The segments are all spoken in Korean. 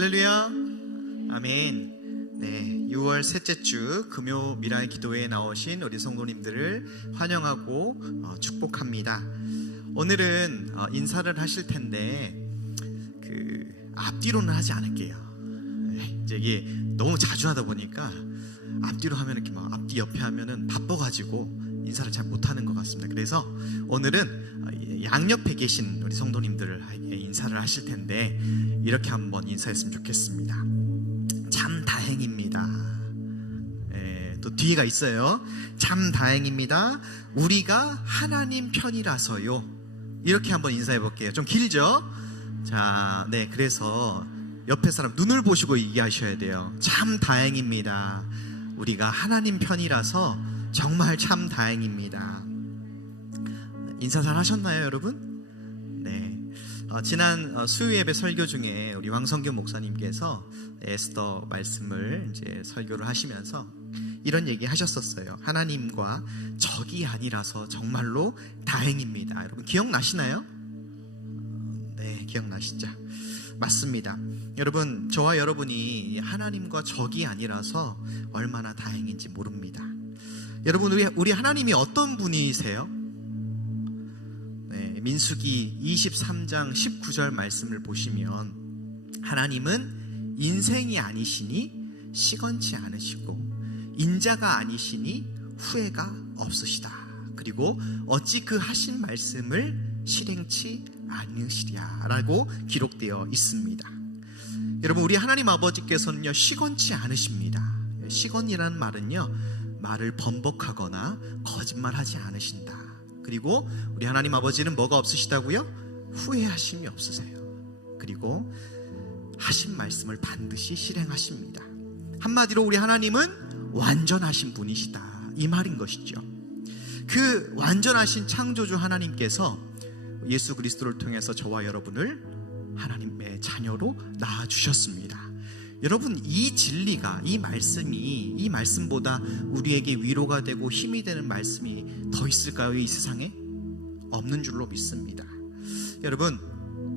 할렐루야. 아멘. 네, 6월 셋째 주 금요 미라의 기도회에 나오신 우리 성도님들을 환영하고 축복합니다. 오늘은 인사를 하실 텐데 앞뒤로는 하지 않을게요. 이제 이게 너무 자주 하다 보니까 앞뒤로 하면 이렇게 막 앞뒤 옆에 하면은 바빠가지고 인사를 잘 못하는 것 같습니다. 그래서 오늘은 양옆에 계신 우리 성도님들을 인사를 하실 텐데 이렇게 한번 인사했으면 좋겠습니다. 참 다행입니다. 또 뒤에가 있어요. 참 다행입니다. 우리가 하나님 편이라서요. 이렇게 한번 인사해 볼게요. 좀 길죠? 자, 네, 그래서 옆에 사람 눈을 보시고 얘기하셔야 돼요. 참 다행입니다. 우리가 하나님 편이라서 정말 참 다행입니다. 인사 잘 하셨나요, 여러분? 네. 지난 수요 예배 설교 중에 우리 왕성규 목사님께서 에스더 말씀을 이제 설교를 하시면서 이런 얘기 하셨었어요. 하나님과 적이 아니라서 정말로 다행입니다. 여러분 기억나시나요? 네, 기억나시죠? 맞습니다. 여러분, 저와 여러분이 하나님과 적이 아니라서 얼마나 다행인지 모릅니다. 여러분, 우리 하나님이 어떤 분이세요? 네, 민수기 23장 19절 말씀을 보시면 하나님은 인생이 아니시니 시건치 않으시고 인자가 아니시니 후회가 없으시다. 그리고 어찌 그 하신 말씀을 실행치 않으시랴 라고 기록되어 있습니다. 여러분, 우리 하나님 아버지께서는요 시건치 않으십니다. 시건이라는 말은요 말을 번복하거나 거짓말하지 않으신다. 그리고 우리 하나님 아버지는 뭐가 없으시다고요? 후회하심이 없으세요. 그리고 하신 말씀을 반드시 실행하십니다. 한마디로 우리 하나님은 완전하신 분이시다, 이 말인 것이죠. 그 완전하신 창조주 하나님께서 예수 그리스도를 통해서 저와 여러분을 하나님의 자녀로 낳아주셨습니다. 여러분, 이 진리가, 이 말씀보다 우리에게 위로가 되고 힘이 되는 말씀이 더 있을까요? 이 세상에? 없는 줄로 믿습니다. 여러분,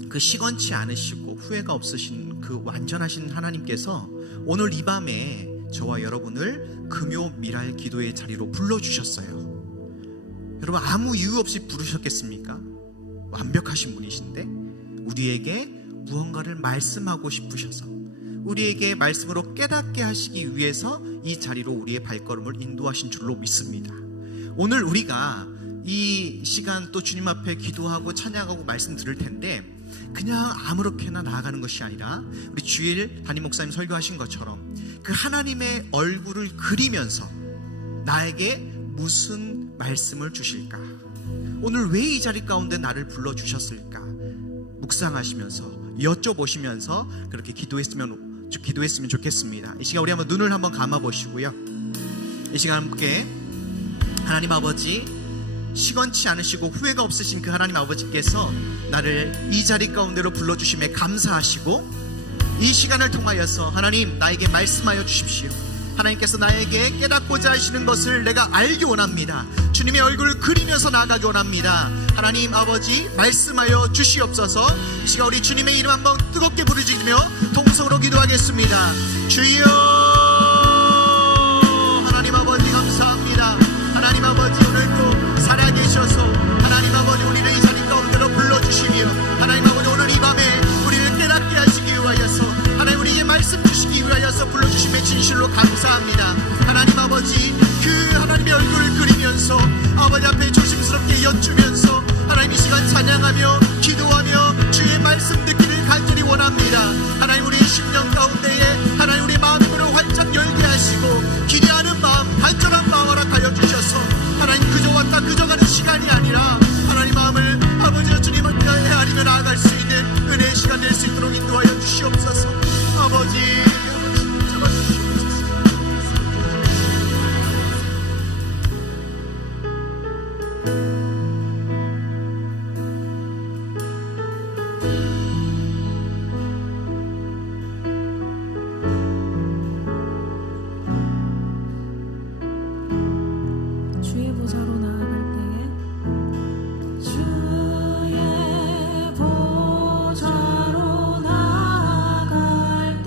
그 시건치 않으시고 후회가 없으신 그 완전하신 하나님께서 오늘 이 밤에 저와 여러분을 금요 미랄 기도의 자리로 불러주셨어요. 여러분, 아무 이유 없이 부르셨겠습니까? 완벽하신 분이신데 우리에게 무언가를 말씀하고 싶으셔서 우리에게 말씀으로 깨닫게 하시기 위해서 이 자리로 우리의 발걸음을 인도하신 줄로 믿습니다. 오늘 우리가 이 시간 또 주님 앞에 기도하고 찬양하고 말씀 들을 텐데 그냥 아무렇게나 나아가는 것이 아니라 우리 주일 담임 목사님 설교하신 것처럼 그 하나님의 얼굴을 그리면서 나에게 무슨 말씀을 주실까? 오늘 왜 이 자리 가운데 나를 불러주셨을까? 묵상하시면서 여쭤보시면서 그렇게 기도했으면 좋겠습니다. 이 시간 우리 한번 눈을 한번 감아보시고요. 이 시간 함께 하나님 아버지, 시건치 않으시고 후회가 없으신 그 하나님 아버지께서 나를 이 자리 가운데로 불러주심에 감사하시고 이 시간을 통하여서 하나님 나에게 말씀하여 주십시오. 하나님께서 나에게 깨닫고자 하시는 것을 내가 알기 원합니다. 주님의 얼굴을 그리면서 나아가기 원합니다. 하나님 아버지, 말씀하여 주시옵소서. 이 시간 우리 주님의 이름 한번 뜨겁게 부르짖으며 통성으로 기도하겠습니다. 주여, 하나님 아버지 감사합니다. 하나님 아버지, 오늘도 살아계셔서 하나님 아버지 우리를 이 자리 가운데로 불러주시며 하나님 아버지 오늘 이 밤에 우리를 깨닫게 하시기 위하여서 하나님 우리에게 말씀 주시기 위하여서 불러주심에 진실로 감사합니다. 하나님 아버지, 그 하나님의 얼굴을 그리면서 아버지 앞에 조심스럽게 여쭈면서 하나님 이 시간 찬양하며 기도하며 주의 말씀 듣기를 간절히 원합니다. 하나님 우리의 심령 가운데에 하나님 우리의 마음을 활짝 열게 하시고 기대하는 마음, 간절한 마음 허락하여 주셔서 하나님 그저 왔다 그저 가는 시간이 아니라 하나님 마음을 아버지와 주님을 헤아리며 나아갈 수 있는 은혜의 시간 될 수 있도록 인도하여 주시옵소서. 아버지 잡아주시옵소서. 주의 보좌로 나아갈 때에 주의 보좌로 나아갈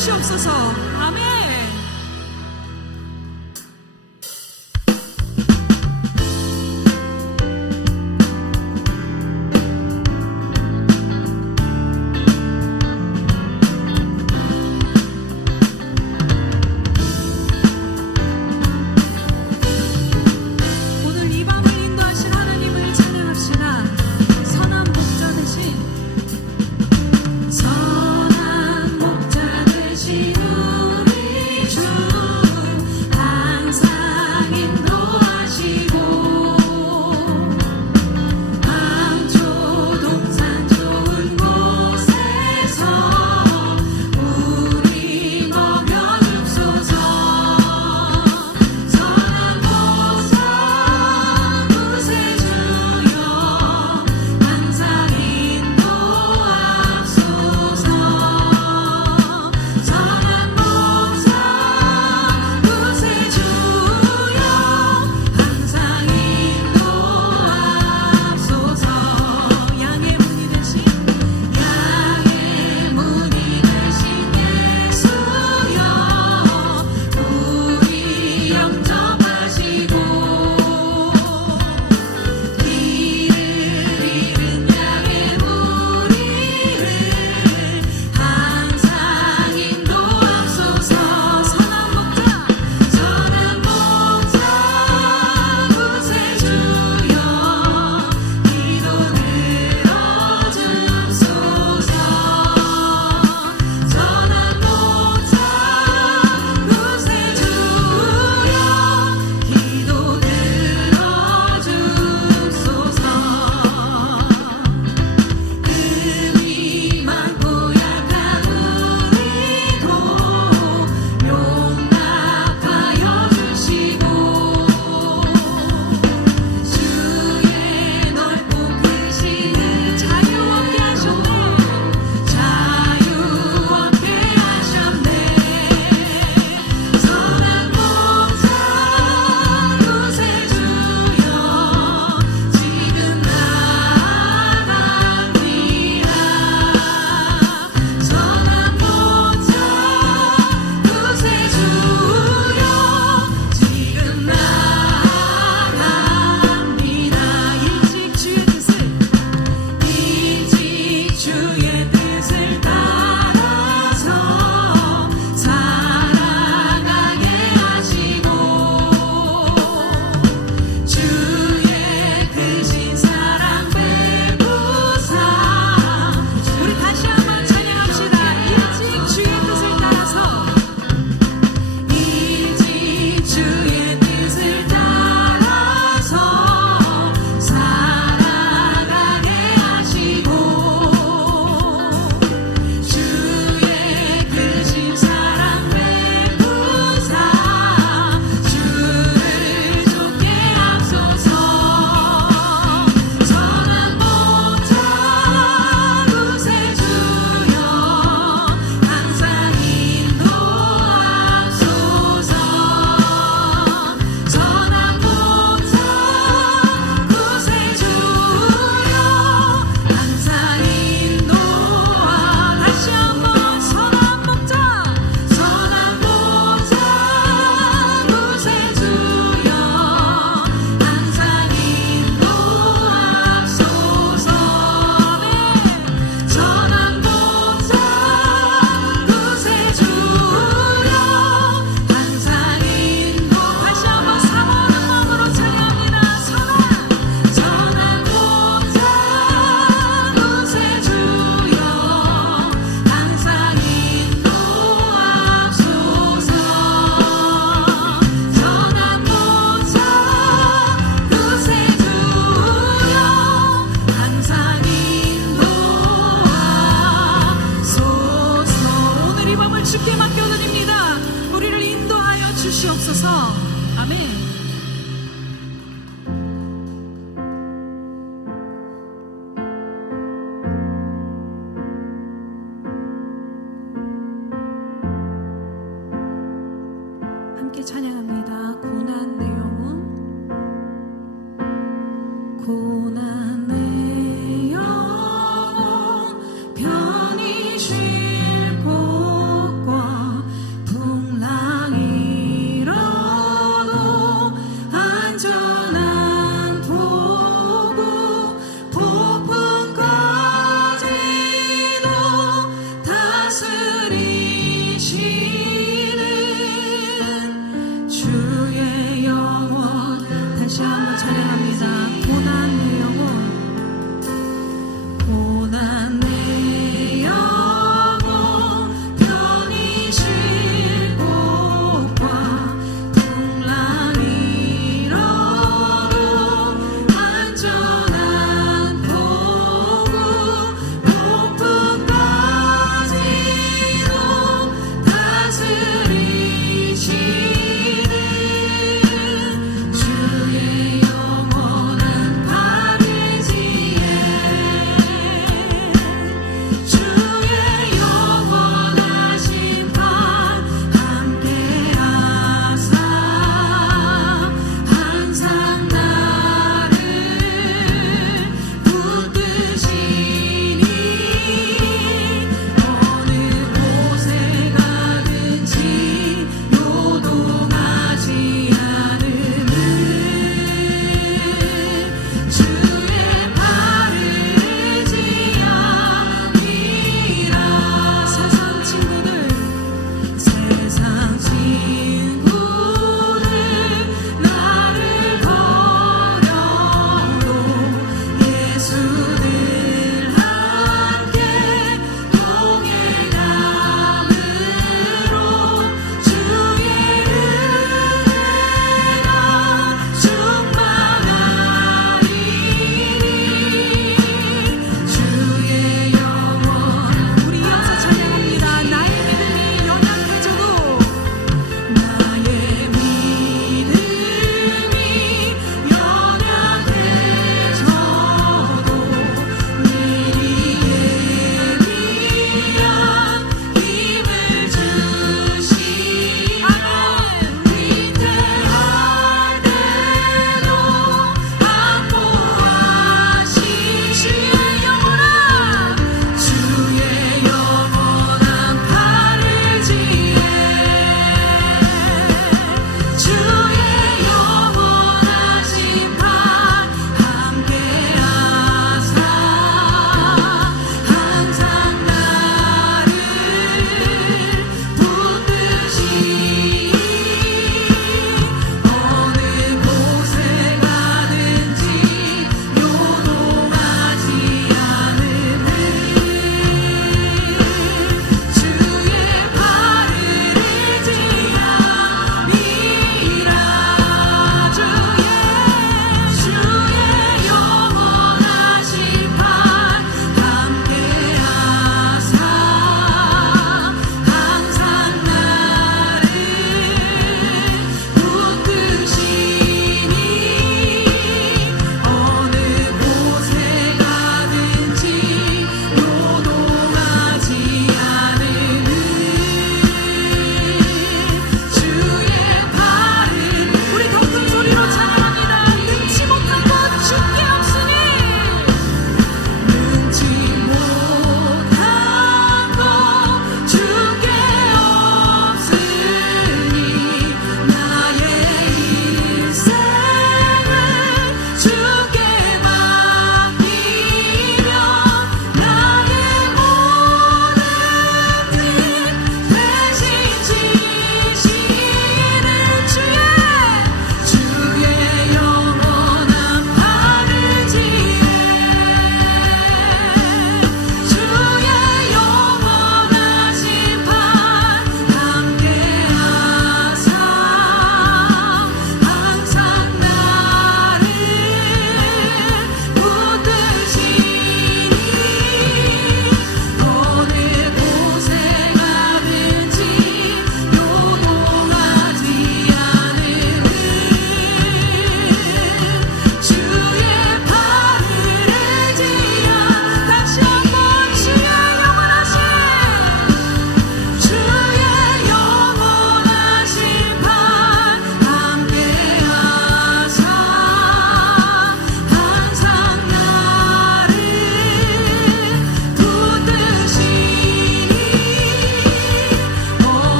주시옵소서. 아멘. 오늘 이 밤을 인도하신 하나님을 찬양합시다. 선한 목자 되신 선한 목자 되신 우리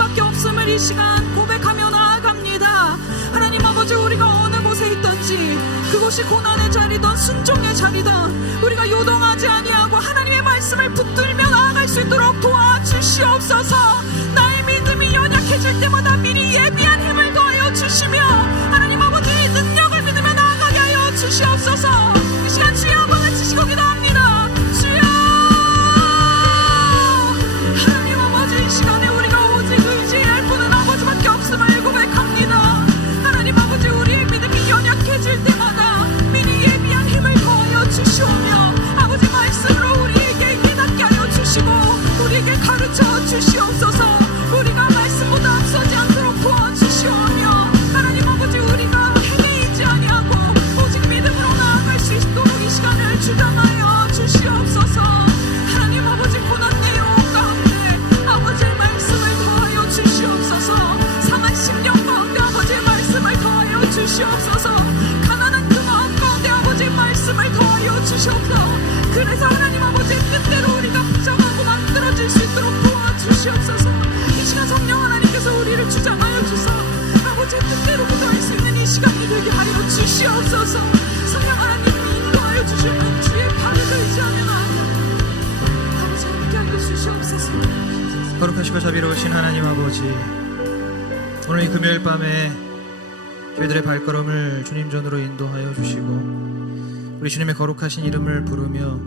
하나님밖에 없음을 이 시간 고백하며 나아갑니다. 하나님 아버지, 우리가 어느 곳에 있든지 그곳이 고난의 자리든 순종의 자리든 우리가 요동하지 아니하고 하나님의 말씀을 붙들며 나아갈 수 있도록 도와주시옵소서. 나의 믿음이 연약해질 때마다 미리 예비한 힘을 더하여 주시며 하나님 아버지 능력을 믿으며 나아가게 하여 주시옵소서. 이 시간 주여 한번 외치시고 기도합니다. 주여, 하나님 아버지, 이 시간에 우리가 오직 의지할 분은 아버지밖에 없음을 고백합니다. 하나님 아버지, 우리의 믿음이 연약해질 때마다 미리 예비한 힘을 더하여 주시오며 아버지 말씀으로 우리에게 깨닫게 하여 주시고 우리에게 가르쳐 주시옵소서. 우리가 말씀보다 앞서지 않도록 도와주시오며 하나님 아버지, 우리가 헤매이지 아니하고 오직 믿음으로 나아갈 수 있도록 이 시간을 주장하여 주시옵소서. 하나님 아버지, 고난 내용 가운데 아버지의 말씀을 더하여 주시옵소서. 상한 심령 가운데 아버지의 말씀을 더하여 주시옵소서. 가난한 그 마음 가운데 아버지의 말씀을 더하여 주시옵소서. 그래서 하나님 아버지의 뜻대로 우리가 부정하고 만들어질 수 있도록 도와주시옵소서. 이 시간 성령 하나님께서 우리를 주장하여 주사 아버지의 뜻대로 구도할 수 있는 이 시간이 되게 하여 주시옵소서. 성령 하나님 인도하여 주시는 주의 발을 의지하며 나아가 아버지 함께 하여 주시옵소서. 거룩하시고 자비로우신 하나님 아버지, 오늘 이 금요일 밤에 저희들의 발걸음을 주님 전으로 인도하여 주시고 우리 주님의 거룩하신 이름을 부르며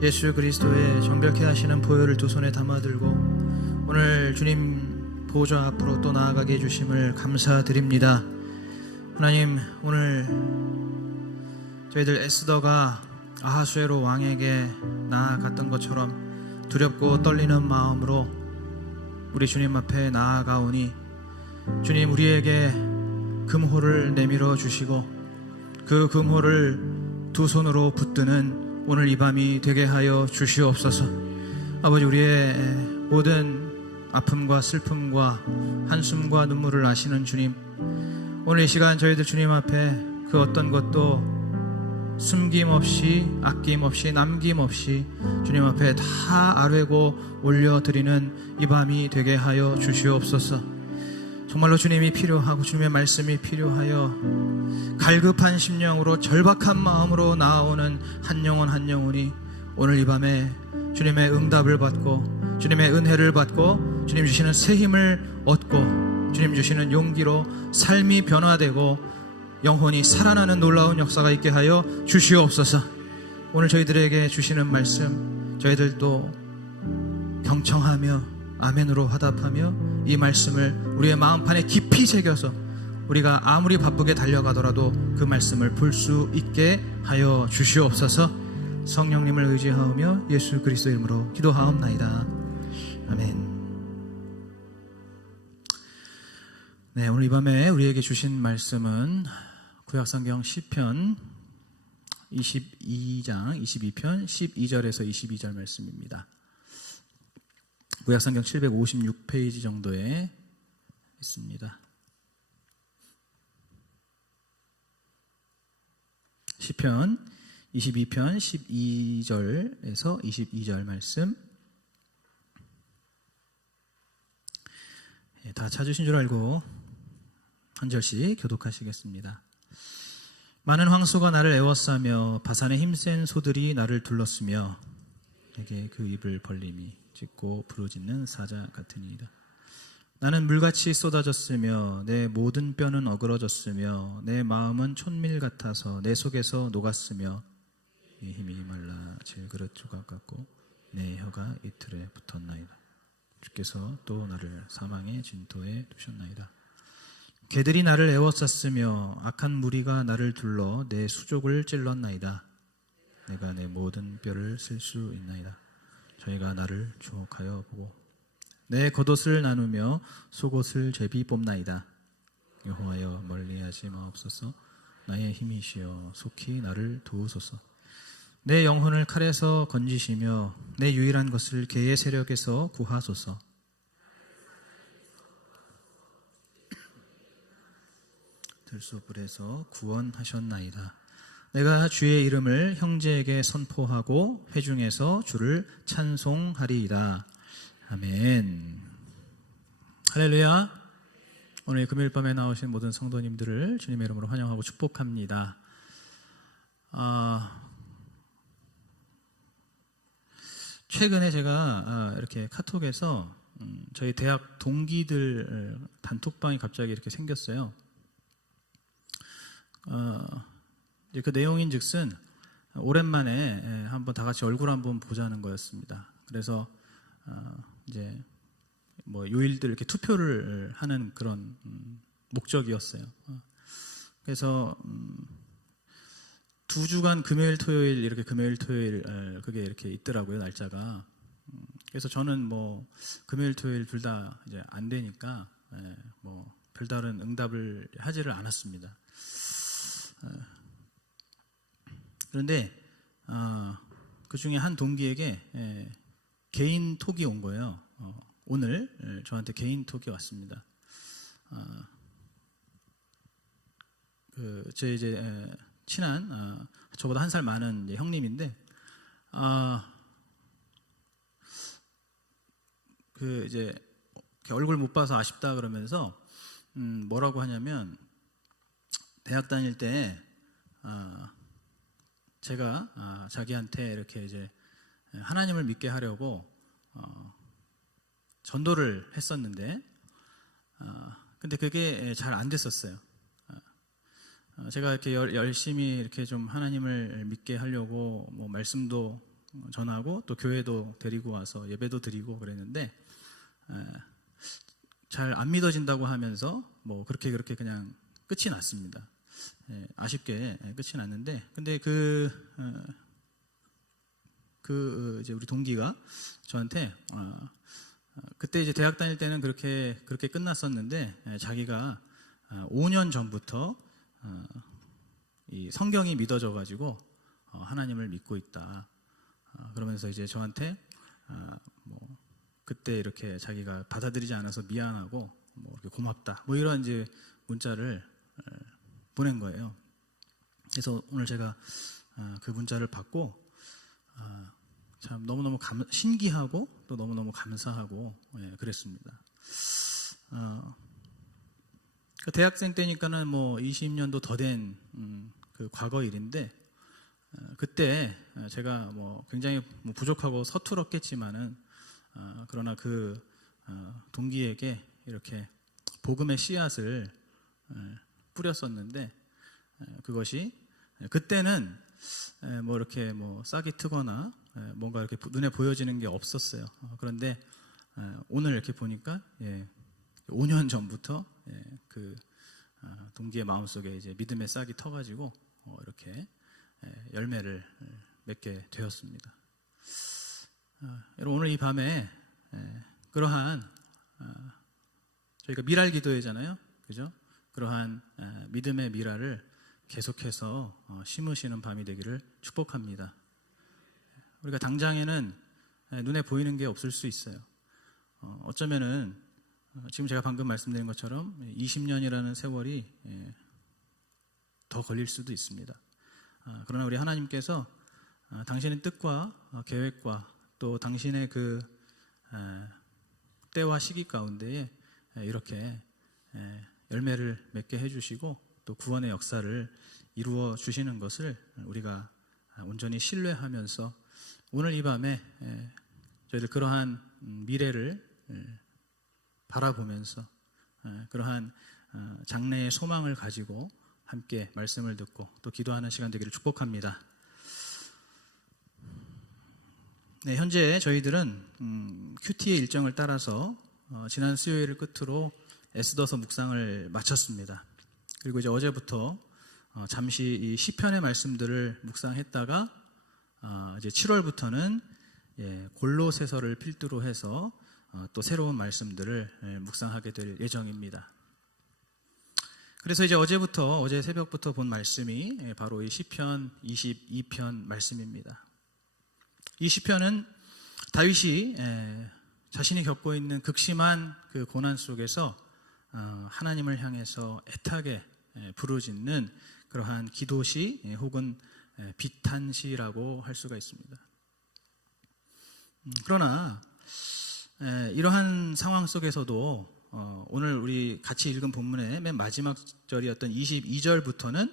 예수 그리스도의 정결케 하시는 보혈을 두 손에 담아들고 오늘 주님 보좌 앞으로 또 나아가게 해주심을 감사드립니다. 하나님, 오늘 저희들 에스더가 아하수에로 왕에게 나아갔던 것처럼 두렵고 떨리는 마음으로 우리 주님 앞에 나아가오니 주님, 우리에게 금호를 내밀어 주시고 그 금호를 두 손으로 붙드는 오늘 이 밤이 되게 하여 주시옵소서. 아버지, 우리의 모든 아픔과 슬픔과 한숨과 눈물을 아시는 주님, 오늘 이 시간 저희들 주님 앞에 그 어떤 것도 숨김없이 아낌없이 남김없이 주님 앞에 다 아뢰고 올려드리는 이 밤이 되게 하여 주시옵소서. 정말로 주님이 필요하고 주님의 말씀이 필요하여 갈급한 심령으로 절박한 마음으로 나아오는 한 영혼 한 영혼이 오늘 이 밤에 주님의 응답을 받고 주님의 은혜를 받고 주님 주시는 새 힘을 얻고 주님 주시는 용기로 삶이 변화되고 영혼이 살아나는 놀라운 역사가 있게 하여 주시옵소서. 오늘 저희들에게 주시는 말씀 저희들도 경청하며 아멘으로 화답하며 이 말씀을 우리의 마음판에 깊이 새겨서 우리가 아무리 바쁘게 달려가더라도 그 말씀을 볼 수 있게 하여 주시옵소서. 성령님을 의지하오며 예수 그리스도 이름으로 기도하옵나이다. 아멘. 네, 오늘 이 밤에 우리에게 주신 말씀은 구약성경 시편 22장 22편 12절에서 22절 말씀입니다. 구약성경 756페이지 정도에 있습니다. 시편 22편 12절에서 22절 말씀, 다 찾으신 줄 알고 한 절씩 교독하시겠습니다. 많은 황소가 나를 애워싸며 바산의 힘센 소들이 나를 둘렀으며 내게 그 입을 벌림이 짖고 부르짖는 사자 같으니이다. 나는 물같이 쏟아졌으며 내 모든 뼈는 어그러졌으며 내 마음은 촛밀 같아서 내 속에서 녹았으며 내 힘이 말라 질그릇 조각 같고 내 혀가 이틀에 붙었나이다. 주께서 또 나를 사망의 진토에 두셨나이다. 개들이 나를 애워쌌으며 악한 무리가 나를 둘러 내 수족을 찔렀나이다. 내가 내 모든 뼈를 쓸 수 있나이다. 저희가 나를 주목하여 보고 내 겉옷을 나누며 속옷을 제비 뽑나이다. 여호와여 멀리하지 마옵소서. 나의 힘이시여 속히 나를 도우소서. 내 영혼을 칼에서 건지시며 내 유일한 것을 개의 세력에서 구하소서. 들소불에서 구원하셨나이다. 내가 주의 이름을 형제에게 선포하고 회중에서 주를 찬송하리이다. 아멘. 할렐루야. 오늘 금요일 밤에 나오신 모든 성도님들을 주님의 이름으로 환영하고 축복합니다. 최근에 제가 이렇게 카톡에서 저희 대학 동기들 단톡방이 갑자기 이렇게 생겼어요. 그 내용인즉슨 오랜만에 한번 다 같이 얼굴 한번 보자는 거였습니다. 그래서 이제 뭐 요일들 이렇게 투표를 하는 그런 목적이었어요. 그래서 2주간 금요일 토요일 이렇게 금요일 토요일 그게 이렇게 있더라고요, 날짜가. 그래서 저는 뭐 금요일 토요일 둘 다 이제 안 되니까 뭐 별다른 응답을 하지를 않았습니다. 그런데 그 중에 한 동기에게 개인 톡이 온 거예요. 오늘 저한테 개인 톡이 왔습니다. 제 이제 친한 저보다 한 살 많은 이제 형님인데 그 이제 얼굴 못 봐서 아쉽다 그러면서 뭐라고 하냐면 대학 다닐 때 제가 자기한테 이렇게 이제 하나님을 믿게 하려고 전도를 했었는데 근데 그게 잘 안 됐었어요. 제가 이렇게 열심히 이렇게 좀 하나님을 믿게 하려고 뭐 말씀도 전하고 또 교회도 데리고 와서 예배도 드리고 그랬는데 잘 안 믿어진다고 하면서 뭐 그렇게 그냥 끝이 났습니다. 아쉽게 끝이 났는데 근데 이제 우리 동기가 저한테 그때 이제 대학 다닐 때는 그렇게 끝났었는데 자기가 5년 전부터 이 성경이 믿어져 가지고 하나님을 믿고 있다. 그러면서 이제 저한테 뭐 그때 이렇게 자기가 받아들이지 않아서 미안하고 뭐 이렇게 고맙다. 뭐 이런 이제 문자를 보낸 거예요. 그래서 오늘 제가 그 문자를 받고 참 너무너무 신기하고 또 너무너무 감사하고 그랬습니다. 그 대학생 때니까는 뭐 20년도 더 된 그 과거 일인데 그때 제가 뭐 굉장히 뭐 부족하고 서툴었겠지만은 그러나 그 동기에게 이렇게 복음의 씨앗을 뿌렸었는데 그것이 그때는 뭐 이렇게 뭐 싹이 트거나 뭔가 이렇게 눈에 보여지는 게 없었어요. 그런데 오늘 이렇게 보니까 5년 전부터 그 동기의 마음속에 이제 믿음의 싹이 터가지고 이렇게 열매를 맺게 되었습니다. 여러분 오늘 이 밤에 그러한 저희가 미랄 기도회잖아요, 그죠? 그러한 믿음의 미랄을 계속해서 심으시는 밤이 되기를 축복합니다. 우리가 당장에는 눈에 보이는 게 없을 수 있어요. 어쩌면은 지금 제가 방금 말씀드린 것처럼 20년이라는 세월이 더 걸릴 수도 있습니다. 그러나 우리 하나님께서 당신의 뜻과 계획과 또 당신의 그 때와 시기 가운데에 이렇게 열매를 맺게 해주시고 또 구원의 역사를 이루어 주시는 것을 우리가 온전히 신뢰하면서 오늘 이 밤에 저희들 그러한 미래를 바라보면서 그러한 장래의 소망을 가지고 함께 말씀을 듣고 또 기도하는 시간 되기를 축복합니다. 네, 현재 저희들은 큐티의 일정을 따라서 지난 수요일을 끝으로 에스더서 묵상을 마쳤습니다. 그리고 이제 어제부터 잠시 이 시편의 말씀들을 묵상했다가 이제 7월부터는 골로새서를 필두로 해서 또 새로운 말씀들을 묵상하게 될 예정입니다. 그래서 이제 어제 새벽부터 본 말씀이 바로 이 시편 22편 말씀입니다. 이 시편은 다윗이 자신이 겪고 있는 극심한 그 고난 속에서 하나님을 향해서 애타게 부르짖는 그러한 기도시 혹은 비탄시라고 할 수가 있습니다. 그러나 이러한 상황 속에서도 오늘 우리 같이 읽은 본문의 맨 마지막 절이었던 22절부터는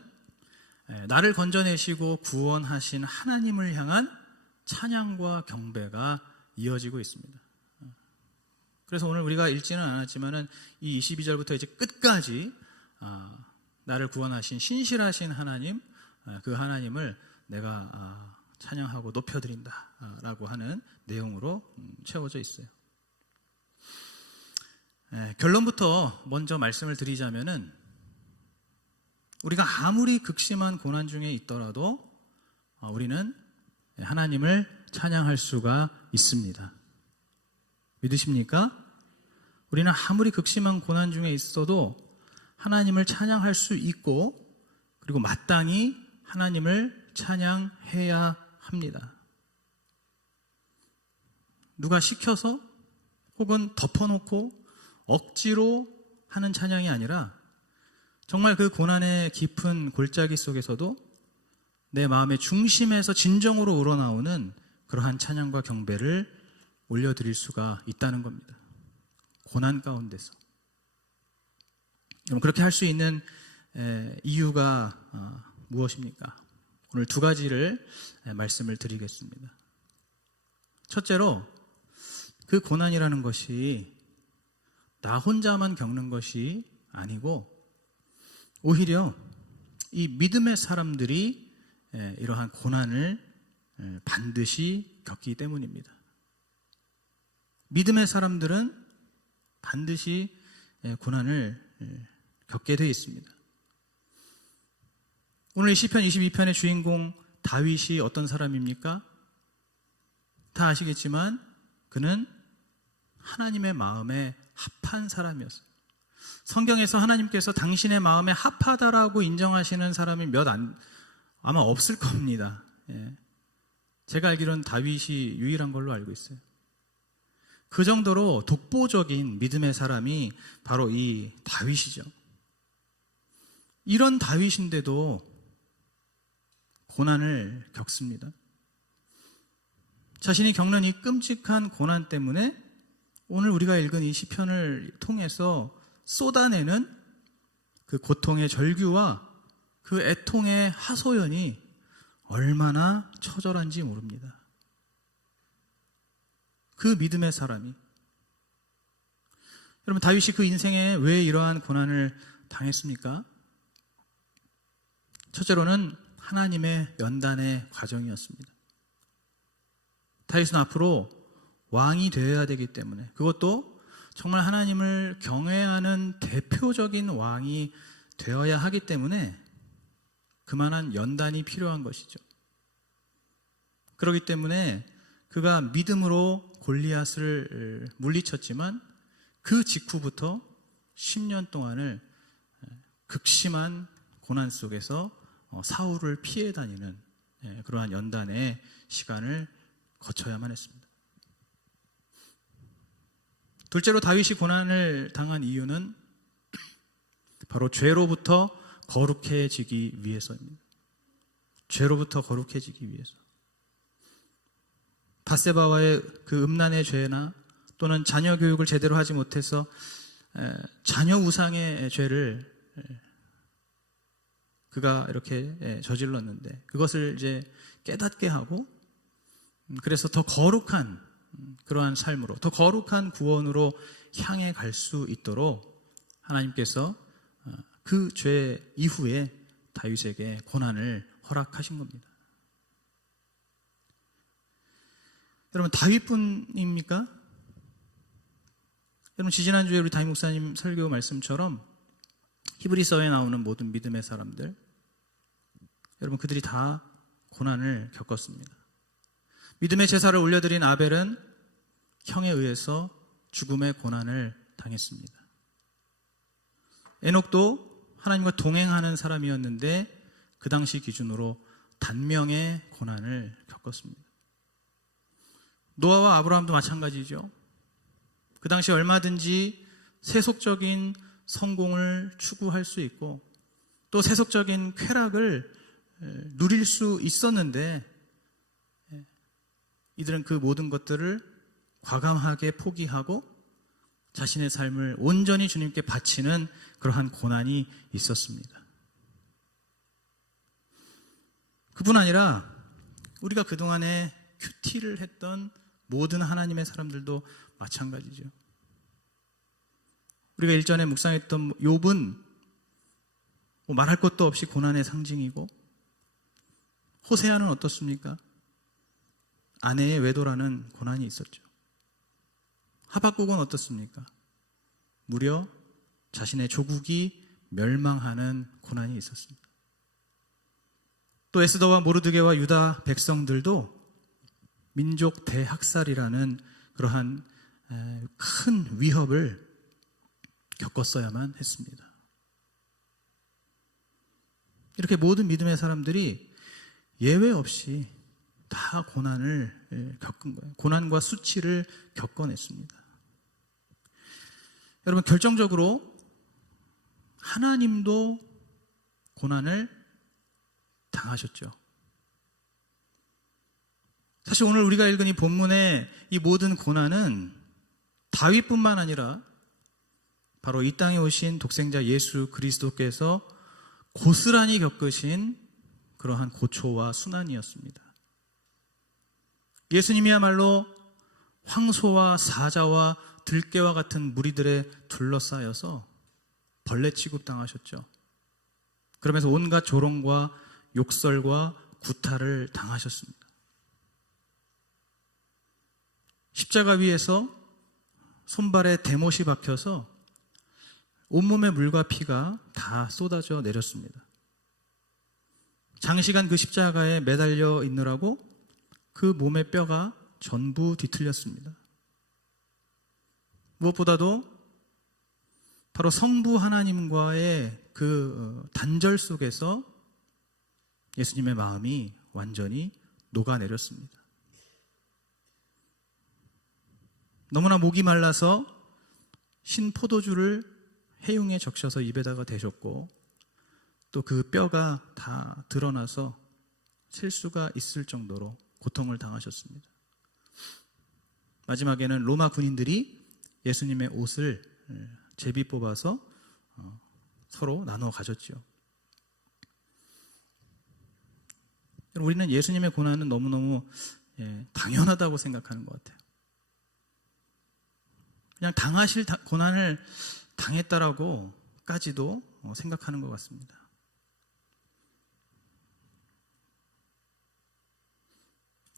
나를 건져내시고 구원하신 하나님을 향한 찬양과 경배가 이어지고 있습니다. 그래서 오늘 우리가 읽지는 않았지만은 이 22절부터 이제 끝까지 나를 구원하신 신실하신 하나님, 그 하나님을 내가 찬양하고 높여드린다라고 하는 내용으로 채워져 있어요. 결론부터 먼저 말씀을 드리자면은 우리가 아무리 극심한 고난 중에 있더라도 우리는 하나님을 찬양할 수가 있습니다. 믿으십니까? 우리는 아무리 극심한 고난 중에 있어도 하나님을 찬양할 수 있고, 그리고 마땅히 하나님을 찬양해야 합니다. 누가 시켜서 혹은 덮어놓고 억지로 하는 찬양이 아니라 정말 그 고난의 깊은 골짜기 속에서도 내 마음의 중심에서 진정으로 우러나오는 그러한 찬양과 경배를 올려드릴 수가 있다는 겁니다. 고난 가운데서. 그렇게 할 수 있는 이유가 무엇입니까? 오늘 두 가지를 말씀을 드리겠습니다. 첫째로, 그 고난이라는 것이 나 혼자만 겪는 것이 아니고 오히려 이 믿음의 사람들이 이러한 고난을 반드시 겪기 때문입니다. 믿음의 사람들은 반드시 고난을 겪게 되어 있습니다. 오늘 시편 22편의 주인공 다윗이 어떤 사람입니까? 다 아시겠지만 그는 하나님의 마음에 합한 사람이었어요. 성경에서 하나님께서 당신의 마음에 합하다라고 인정하시는 사람이 아마 없을 겁니다. 제가 알기로는 다윗이 유일한 걸로 알고 있어요. 그 정도로 독보적인 믿음의 사람이 바로 이 다윗이죠. 이런 다윗인데도 고난을 겪습니다. 자신이 겪는 이 끔찍한 고난 때문에 오늘 우리가 읽은 이 시편을 통해서 쏟아내는 그 고통의 절규와 그 애통의 하소연이 얼마나 처절한지 모릅니다. 그 믿음의 사람이. 여러분, 다윗이 그 인생에 왜 이러한 고난을 당했습니까? 첫째로는 하나님의 연단의 과정이었습니다. 다윗은 앞으로 왕이 되어야 되기 때문에, 그것도 정말 하나님을 경외하는 대표적인 왕이 되어야 하기 때문에 그만한 연단이 필요한 것이죠. 그렇기 때문에 그가 믿음으로 골리앗을 물리쳤지만 그 직후부터 10년 동안을 극심한 고난 속에서 사울을 피해 다니는 그러한 연단의 시간을 거쳐야만 했습니다. 둘째로 다윗이 고난을 당한 이유는 바로 죄로부터 거룩해지기 위해서입니다. 죄로부터 거룩해지기 위해서. 밧세바와의 그 음란의 죄나 또는 자녀 교육을 제대로 하지 못해서 자녀 우상의 죄를 그가 이렇게 저질렀는데 그것을 이제 깨닫게 하고 그래서 더 거룩한 그러한 삶으로, 더 거룩한 구원으로 향해 갈 수 있도록 하나님께서 그 죄 이후에 다윗에게 고난을 허락하신 겁니다. 여러분, 다윗뿐입니까? 여러분, 지지난주에 우리 담임 목사님 설교 말씀처럼 히브리서에 나오는 모든 믿음의 사람들, 여러분, 그들이 다 고난을 겪었습니다. 믿음의 제사를 올려드린 아벨은 형에 의해서 죽음의 고난을 당했습니다. 에녹도 하나님과 동행하는 사람이었는데 그 당시 기준으로 단명의 고난을 겪었습니다. 노아와 아브라함도 마찬가지죠. 그 당시 얼마든지 세속적인 성공을 추구할 수 있고 또 세속적인 쾌락을 누릴 수 있었는데 이들은 그 모든 것들을 과감하게 포기하고 자신의 삶을 온전히 주님께 바치는 그러한 고난이 있었습니다. 그뿐 아니라 우리가 그동안에 큐티를 했던 모든 하나님의 사람들도 마찬가지죠. 우리가 일전에 묵상했던 욥은 말할 것도 없이 고난의 상징이고, 호세아는 어떻습니까? 아내의 외도라는 고난이 있었죠. 하박국은 어떻습니까? 무려 자신의 조국이 멸망하는 고난이 있었습니다. 또 에스더와 모르드게와 유다 백성들도 민족 대학살이라는 그러한 큰 위협을 겪었어야만 했습니다. 이렇게 모든 믿음의 사람들이 예외 없이 다 고난을 겪은 거예요. 고난과 수치를 겪어냈습니다. 여러분, 결정적으로 하나님도 고난을 당하셨죠. 사실 오늘 우리가 읽은 이 본문의 이 모든 고난은 다윗뿐만 아니라 바로 이 땅에 오신 독생자 예수 그리스도께서 고스란히 겪으신 그러한 고초와 순환이었습니다. 예수님이야말로 황소와 사자와 들깨와 같은 무리들에 둘러싸여서 벌레 취급당하셨죠. 그러면서 온갖 조롱과 욕설과 구타를 당하셨습니다. 십자가 위에서 손발에 대못이 박혀서 온몸의 물과 피가 다 쏟아져 내렸습니다. 장시간 그 십자가에 매달려 있느라고 그 몸의 뼈가 전부 뒤틀렸습니다. 무엇보다도 바로 성부 하나님과의 그 단절 속에서 예수님의 마음이 완전히 녹아내렸습니다. 너무나 목이 말라서 신 포도주를 해용에 적셔서 입에다가 대셨고, 또 그 뼈가 다 드러나서 셀 수가 있을 정도로 고통을 당하셨습니다. 마지막에는 로마 군인들이 예수님의 옷을 제비 뽑아서 서로 나눠 가졌죠. 우리는 예수님의 고난은 너무너무 당연하다고 생각하는 것 같아요. 그냥 당하실 고난을 당했다라고까지도 생각하는 것 같습니다.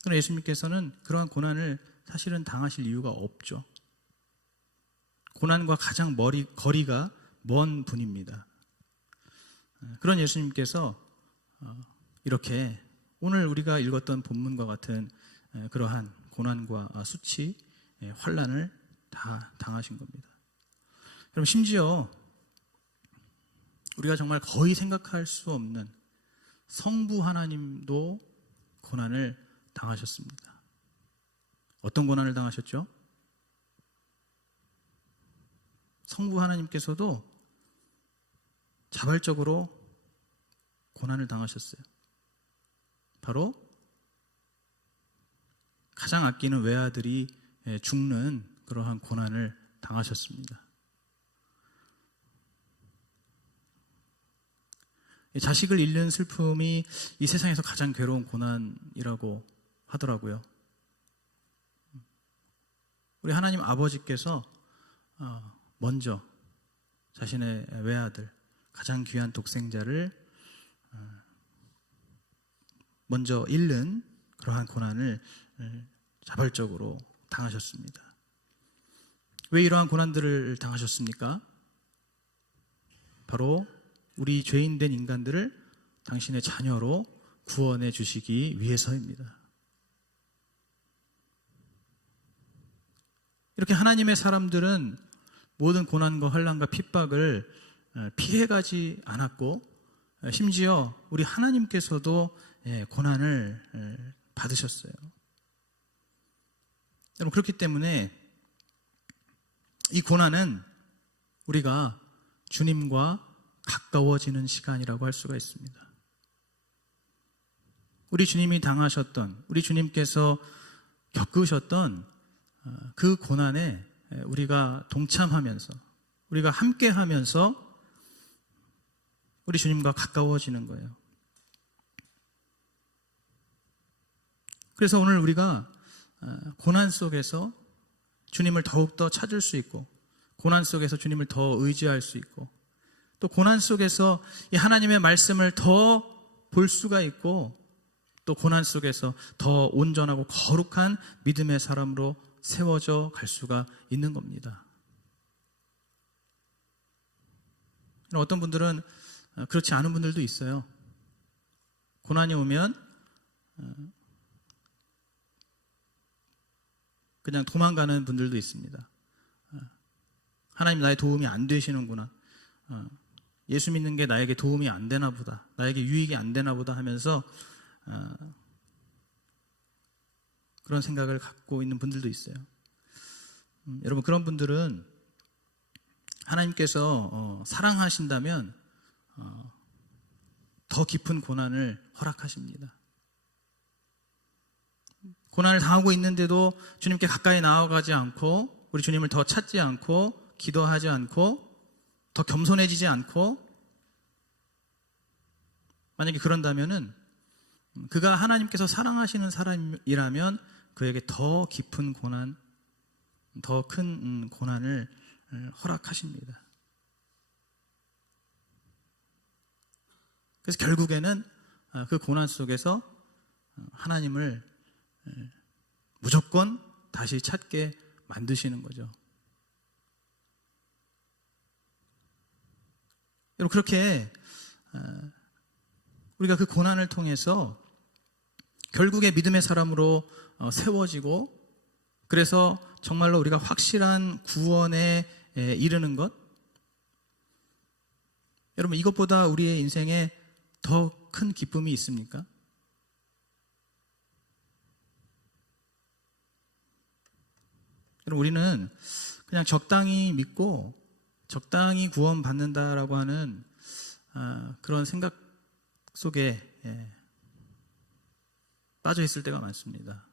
그러나 예수님께서는 그러한 고난을 사실은 당하실 이유가 없죠. 고난과 가장 거리가 먼 분입니다. 그런 예수님께서 이렇게 오늘 우리가 읽었던 본문과 같은 그러한 고난과 수치, 환난을 다 당하신 겁니다. 그럼 심지어 우리가 정말 거의 생각할 수 없는 성부 하나님도 고난을 당하셨습니다. 어떤 고난을 당하셨죠? 성부 하나님께서도 자발적으로 고난을 당하셨어요. 바로 가장 아끼는 외아들이 죽는 그러한 고난을 당하셨습니다. 자식을 잃는 슬픔이 이 세상에서 가장 괴로운 고난이라고 하더라고요. 우리 하나님 아버지께서 먼저 자신의 외아들, 가장 귀한 독생자를 먼저 잃는 그러한 고난을 자발적으로 당하셨습니다. 왜 이러한 고난들을 당하셨습니까? 바로 우리 죄인된 인간들을 당신의 자녀로 구원해 주시기 위해서입니다. 이렇게 하나님의 사람들은 모든 고난과 환난과 핍박을 피해가지 않았고, 심지어 우리 하나님께서도 고난을 받으셨어요. 여러분, 그렇기 때문에 이 고난은 우리가 주님과 가까워지는 시간이라고 할 수가 있습니다. 우리 주님이 당하셨던, 우리 주님께서 겪으셨던 그 고난의 우리가 동참하면서, 우리가 함께하면서 우리 주님과 가까워지는 거예요. 그래서 오늘 우리가 고난 속에서 주님을 더욱더 찾을 수 있고, 고난 속에서 주님을 더 의지할 수 있고, 또 고난 속에서 이 하나님의 말씀을 더 볼 수가 있고, 또 고난 속에서 더 온전하고 거룩한 믿음의 사람으로 세워져 갈 수가 있는 겁니다. 어떤 분들은 그렇지 않은 분들도 있어요. 고난이 오면 그냥 도망가는 분들도 있습니다. 하나님 나의 도움이 안 되시는구나, 예수 믿는 게 나에게 도움이 안 되나 보다, 나에게 유익이 안 되나 보다 하면서 그런 생각을 갖고 있는 분들도 있어요. 여러분, 그런 분들은 하나님께서 사랑하신다면 더 깊은 고난을 허락하십니다. 고난을 당하고 있는데도 주님께 가까이 나아가지 않고, 우리 주님을 더 찾지 않고, 기도하지 않고, 더 겸손해지지 않고, 만약에 그런다면은 그가 하나님께서 사랑하시는 사람이라면 그에게 더 깊은 고난, 더 큰 고난을 허락하십니다. 그래서 결국에는 그 고난 속에서 하나님을 무조건 다시 찾게 만드시는 거죠. 여러분, 그렇게 우리가 그 고난을 통해서 결국에 믿음의 사람으로 세워지고, 그래서 정말로 우리가 확실한 구원에 이르는 것, 여러분, 이것보다 우리의 인생에 더 큰 기쁨이 있습니까? 여러분, 우리는 그냥 적당히 믿고 적당히 구원받는다라고 하는 그런 생각 속에 빠져 있을 때가 많습니다.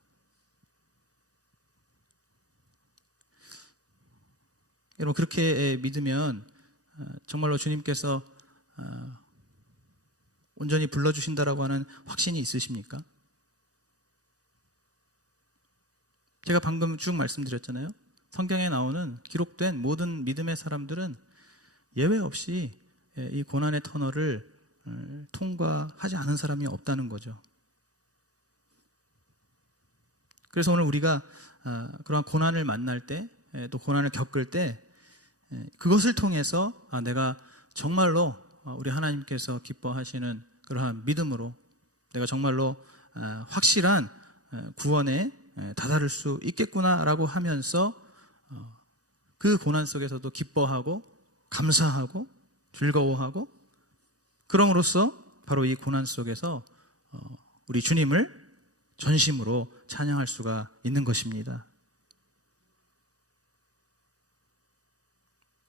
여러분, 그렇게 믿으면 정말로 주님께서 온전히 불러주신다라고 하는 확신이 있으십니까? 제가 방금 쭉 말씀드렸잖아요. 성경에 나오는 기록된 모든 믿음의 사람들은 예외 없이 이 고난의 터널을 통과하지 않은 사람이 없다는 거죠. 그래서 오늘 우리가 그런 고난을 만날 때, 또 고난을 겪을 때, 그것을 통해서 내가 정말로 우리 하나님께서 기뻐하시는 그러한 믿음으로 내가 정말로 확실한 구원에 다다를 수 있겠구나라고 하면서 그 고난 속에서도 기뻐하고 감사하고 즐거워하고, 그럼으로써 바로 이 고난 속에서 우리 주님을 전심으로 찬양할 수가 있는 것입니다.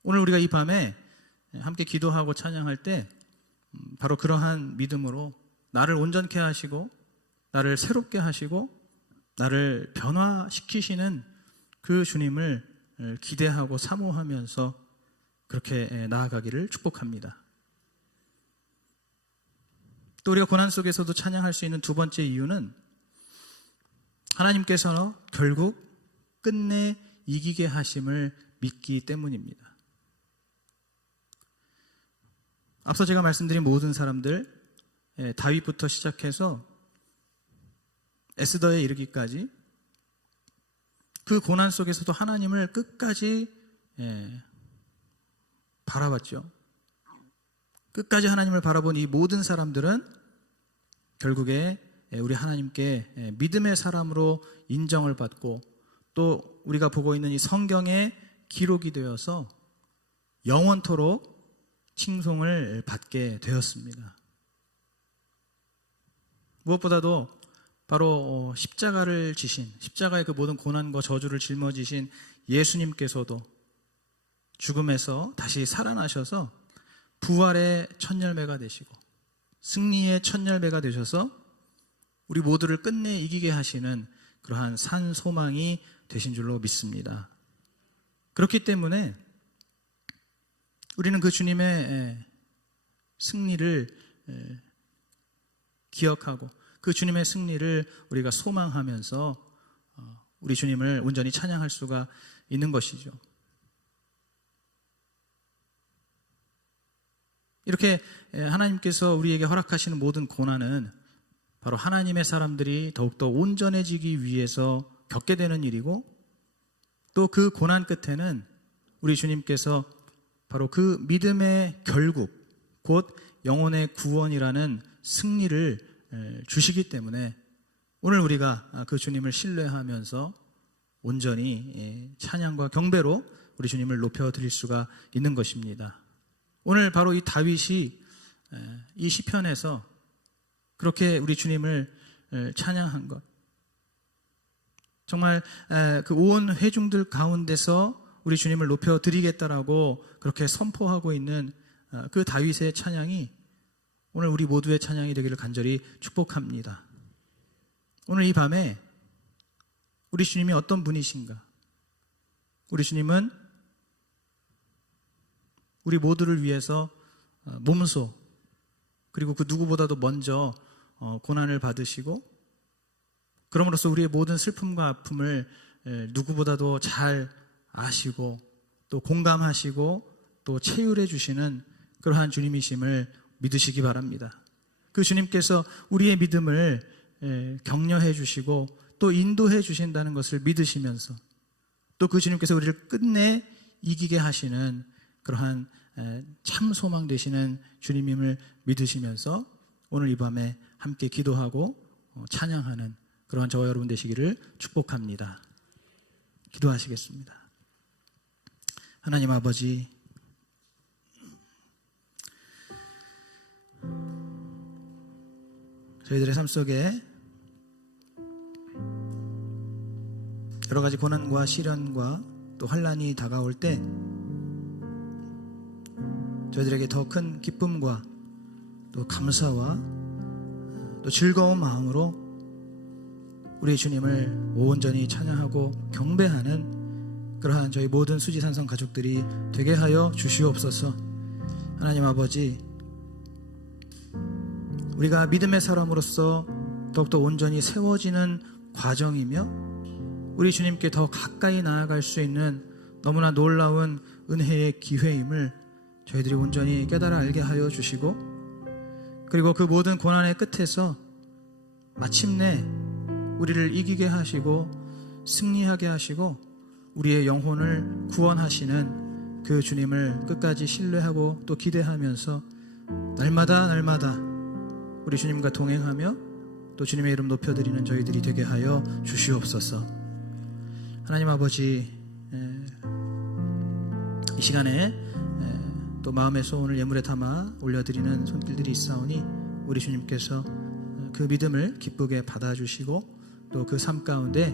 오늘 우리가 이 밤에 함께 기도하고 찬양할 때 바로 그러한 믿음으로 나를 온전케 하시고, 나를 새롭게 하시고, 나를 변화시키시는 그 주님을 기대하고 사모하면서 그렇게 나아가기를 축복합니다. 또 우리가 고난 속에서도 찬양할 수 있는 두 번째 이유는 하나님께서 결국 끝내 이기게 하심을 믿기 때문입니다. 앞서 제가 말씀드린 모든 사람들, 다윗부터 시작해서 에스더에 이르기까지 그 고난 속에서도 하나님을 끝까지 바라봤죠. 끝까지 하나님을 바라본 이 모든 사람들은 결국에 우리 하나님께 믿음의 사람으로 인정을 받고, 또 우리가 보고 있는 이 성경에 기록이 되어서 영원토록 칭송을 받게 되었습니다. 무엇보다도 바로 십자가를 지신, 십자가의 그 모든 고난과 저주를 짊어지신 예수님께서도 죽음에서 다시 살아나셔서 부활의 첫 열매가 되시고 승리의 첫 열매가 되셔서 우리 모두를 끝내 이기게 하시는 그러한 산 소망이 되신 줄로 믿습니다. 그렇기 때문에 우리는 그 주님의 승리를 기억하고 그 주님의 승리를 우리가 소망하면서 우리 주님을 온전히 찬양할 수가 있는 것이죠. 이렇게 하나님께서 우리에게 허락하시는 모든 고난은 바로 하나님의 사람들이 더욱더 온전해지기 위해서 겪게 되는 일이고, 또 그 고난 끝에는 우리 주님께서 바로 그 믿음의 결국, 곧 영혼의 구원이라는 승리를 주시기 때문에 오늘 우리가 그 주님을 신뢰하면서 온전히 찬양과 경배로 우리 주님을 높여드릴 수가 있는 것입니다. 오늘 바로 이 다윗이 이 시편에서 그렇게 우리 주님을 찬양한 것, 정말 그 온 회중들 가운데서 우리 주님을 높여드리겠다라고 그렇게 선포하고 있는 그 다윗의 찬양이 오늘 우리 모두의 찬양이 되기를 간절히 축복합니다. 오늘 이 밤에 우리 주님이 어떤 분이신가? 우리 주님은 우리 모두를 위해서 몸소, 그리고 그 누구보다도 먼저 고난을 받으시고, 그럼으로써 우리의 모든 슬픔과 아픔을 누구보다도 잘 아시고 또 공감하시고 또 체휼해 주시는 그러한 주님이심을 믿으시기 바랍니다. 그 주님께서 우리의 믿음을 격려해 주시고 또 인도해 주신다는 것을 믿으시면서, 또 그 주님께서 우리를 끝내 이기게 하시는 그러한 참 소망 되시는 주님임을 믿으시면서 오늘 이 밤에 함께 기도하고 찬양하는 그러한 저와 여러분 되시기를 축복합니다. 기도하시겠습니다. 하나님 아버지, 저희들의 삶 속에 여러 가지 고난과 시련과 또 환난이 다가올 때 저희들에게 더 큰 기쁨과 또 감사와 또 즐거운 마음으로 우리 주님을 온전히 찬양하고 경배하는 그러한 저희 모든 수지산성 가족들이 되게 하여 주시옵소서. 하나님 아버지, 우리가 믿음의 사람으로서 더욱더 온전히 세워지는 과정이며 우리 주님께 더 가까이 나아갈 수 있는 너무나 놀라운 은혜의 기회임을 저희들이 온전히 깨달아 알게 하여 주시고, 그리고 그 모든 고난의 끝에서 마침내 우리를 이기게 하시고 승리하게 하시고 우리의 영혼을 구원하시는 그 주님을 끝까지 신뢰하고 또 기대하면서 날마다 우리 주님과 동행하며 또 주님의 이름 높여드리는 저희들이 되게 하여 주시옵소서. 하나님 아버지, 이 시간에 또 마음의 소원을 예물에 담아 올려드리는 손길들이 있사오니 우리 주님께서 그 믿음을 기쁘게 받아주시고 또 그 삶 가운데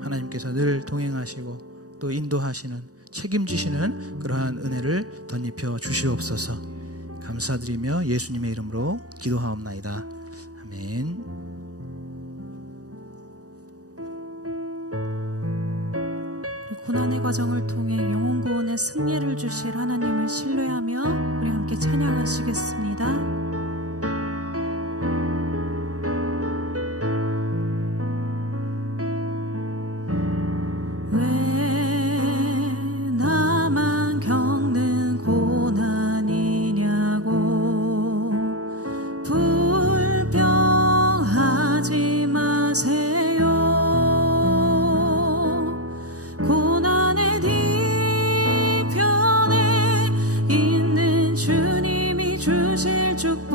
하나님께서 늘 동행하시고 또 인도하시는, 책임지시는 그러한 은혜를 덧입혀 주시옵소서. 감사드리며 예수님의 이름으로 기도하옵나이다. 아멘. 고난의 과정을 통해 영혼 구원의 승리를 주실 하나님을 신뢰하며 우리 함께 찬양하시겠습니다. 주실 축복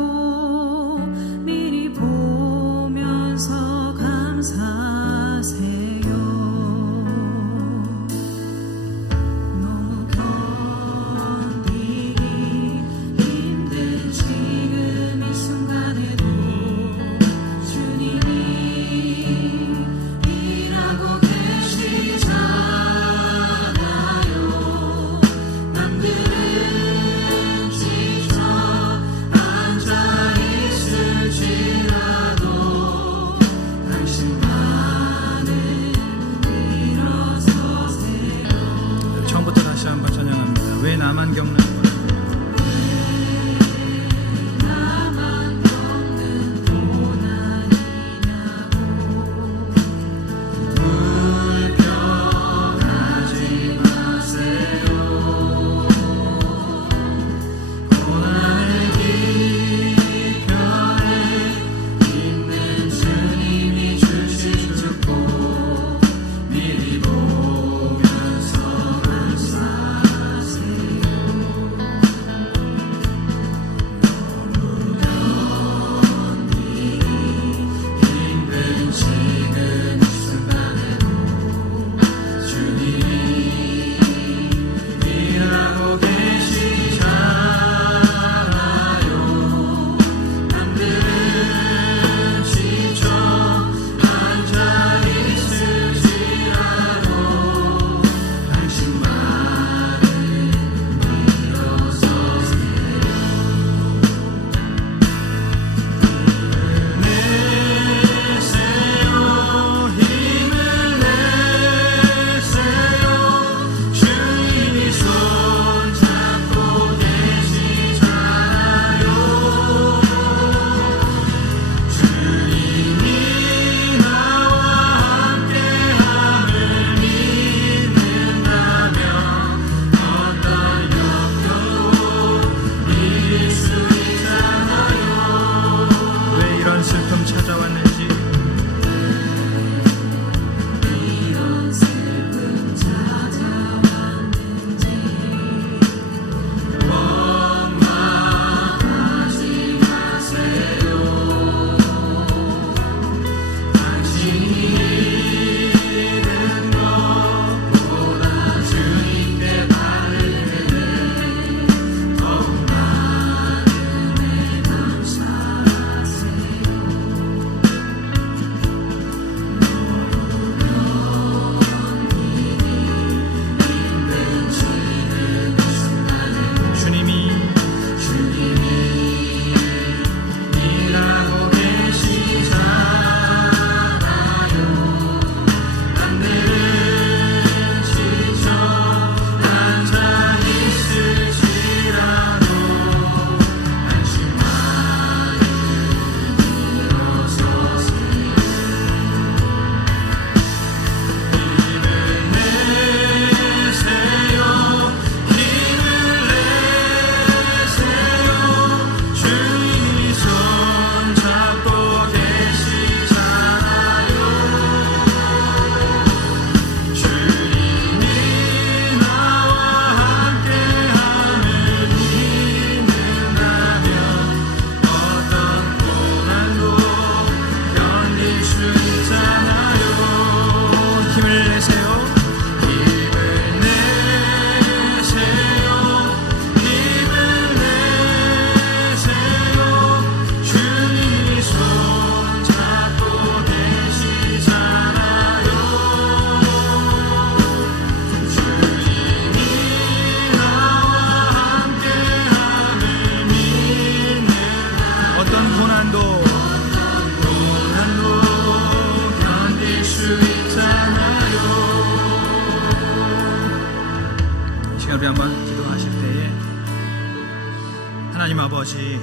하나님 아버지,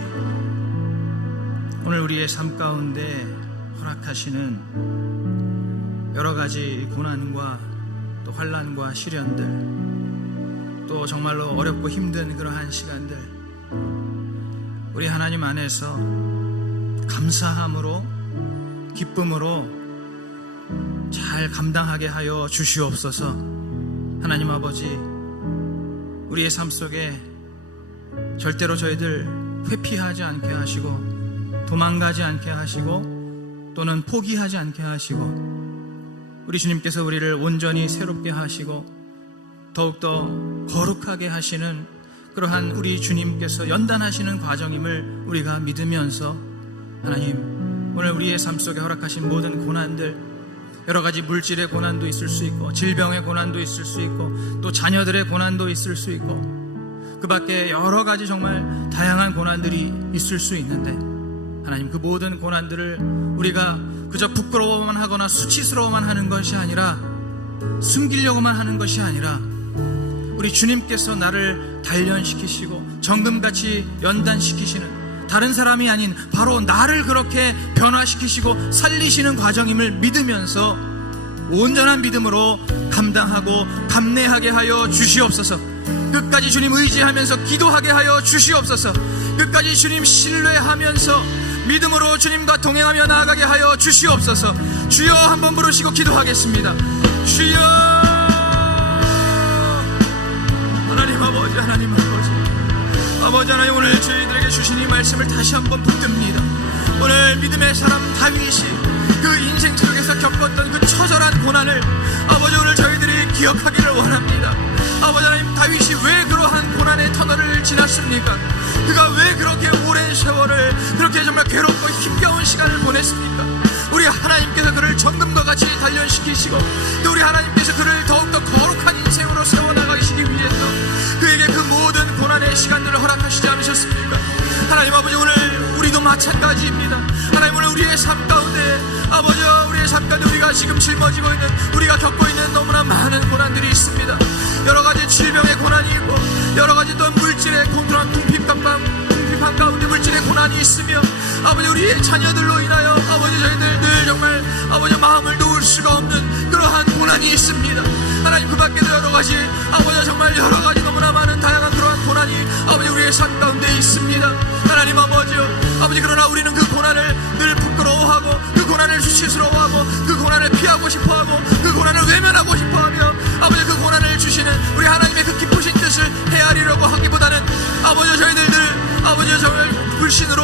오늘 우리의 삶 가운데 허락하시는 여러 가지 고난과 또 환난과 시련들, 또 정말로 어렵고 힘든 그러한 시간들, 우리 하나님 안에서 감사함으로 기쁨으로 잘 감당하게 하여 주시옵소서. 하나님 아버지, 우리의 삶 속에 절대로 저희들 회피하지 않게 하시고 도망가지 않게 하시고 또는 포기하지 않게 하시고, 우리 주님께서 우리를 온전히 새롭게 하시고 더욱더 거룩하게 하시는 그러한 우리 주님께서 연단하시는 과정임을 우리가 믿으면서, 하나님, 오늘 우리의 삶 속에 허락하신 모든 고난들, 여러 가지 물질의 고난도 있을 수 있고 질병의 고난도 있을 수 있고 또 자녀들의 고난도 있을 수 있고 그 밖에 여러 가지 정말 다양한 고난들이 있을 수 있는데, 하나님, 그 모든 고난들을 우리가 그저 부끄러워만 하거나 수치스러워만 하는 것이 아니라, 숨기려고만 하는 것이 아니라, 우리 주님께서 나를 단련시키시고 정금같이 연단시키시는, 다른 사람이 아닌 바로 나를 그렇게 변화시키시고 살리시는 과정임을 믿으면서 온전한 믿음으로 감당하고 감내하게 하여 주시옵소서. 끝까지 주님 의지하면서 기도하게 하여 주시옵소서. 끝까지 주님 신뢰하면서 믿음으로 주님과 동행하며 나아가게 하여 주시옵소서. 주여, 한번 부르시고 기도하겠습니다. 주여, 하나님 아버지, 하나님 아버지, 아버지 하나님, 오늘 저희들에게 주신 이 말씀을 다시 한번 붙듭니다. 오늘 믿음의 사람 다윗이 그 인생 속에서 겪었던 그 처절한 고난을 아버지, 오늘 저희들이 기억하기를 원합니다. 아버지 하나님, 다윗이 왜 그러한 고난의 터널을 지났습니까? 그가 왜 그렇게 오랜 세월을 그렇게 정말 괴롭고 힘겨운 시간을 보냈습니까? 우리 하나님께서 그를 정금과 같이 단련시키시고 또 우리 하나님께서 그를 더욱더 거룩한 인생으로 세워나가시기 위해서 그에게 그 모든 고난의 시간들을 허락하시지 않으셨습니까? 하나님 아버지, 오늘 우리도 마찬가지입니다. 하나님, 오늘 우리의 삶 가운데 아버지, 우리의 삶 가운데 우리가 지금 짊어지고 있는, 우리가 겪고 있는 너무나 많은 고난들이 있습니다. 여러 가지 질병의 고난이 있고 여러 가지 또 물질의 공존한 궁핍한 가운데 물질의 고난이 있으며, 아버지, 우리의 자녀들로 인하여 아버지, 저희들 늘 정말 아버지 마음을 놓을 수가 없는 그러한 고난이 있습니다. 하나님, 그 밖에도 여러 가지 아버지, 정말 여러 가지 너무나 많은 다양한 그러한 고난이 아버지 우리의 삶 가운데 있습니다. 하나님 아버지요, 아버지, 그러나 우리는 그 고난을 늘 부끄러워하고 그 고난을 수치스러워하고 그 고난을 피하고 싶어하고 그 고난을 외면하고 싶어하며 아버지, 그 고난을 주시는 우리 하나님의 그 기쁘신 뜻을 헤아리려고 하기보다는 아버지, 저희들 늘 아버지 정말 불신으로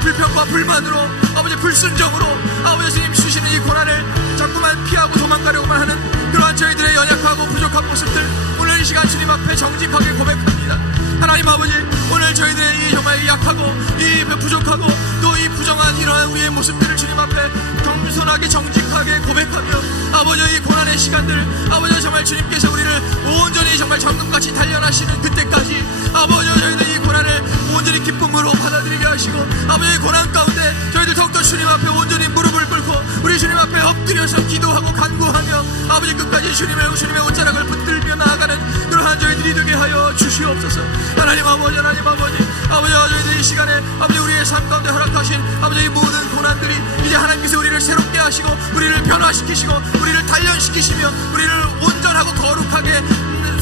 불평과 불만으로 아버지 불순종으로 아버지 주님 주시는 이 고난을 자꾸만 피하고 도망가려고만 하는 그러한 저희들의 연약하고 부족한 모습들, 오늘 이 시간 주님 앞에 정직하게 고백합니다. 하나님 아버지, 오늘 저희들의 이 정말 약하고 이 부족하고 또 이 부정한 이러한 우리의 모습들을 주님 앞에 겸손하게 정직하게 고백하며 아버지, 이 고난의 시간들 아버지, 정말 주님께서 우리를 온전히 정말 정금같이 단련하시는 그때까지 아버지, 저희들 이 고난을 온전히 기쁨으로 받아들이게 하시고 아버지, 고난 가운데 저희들 더욱더 주님 앞에 온전히 무릎을 꿇고 우리 주님 앞에 엎드려서 기도하고 간구하며 아버지, 끝까지 주님의 옷자락을 붙들며 나아가는 그러한 저희들이 되게 하여 주시옵소서. 하나님 아버지, 하나님 아버지, 아버지, 저희들 이 시간에 아버지 우리의 삶 가운데 허락하신 아버지 이 모든 고난들이 이제 하나님께서 우리를 새롭게 하시고 우리를 변화시키시고 우리를 단련시키시며 우리를 온전하고 거룩하게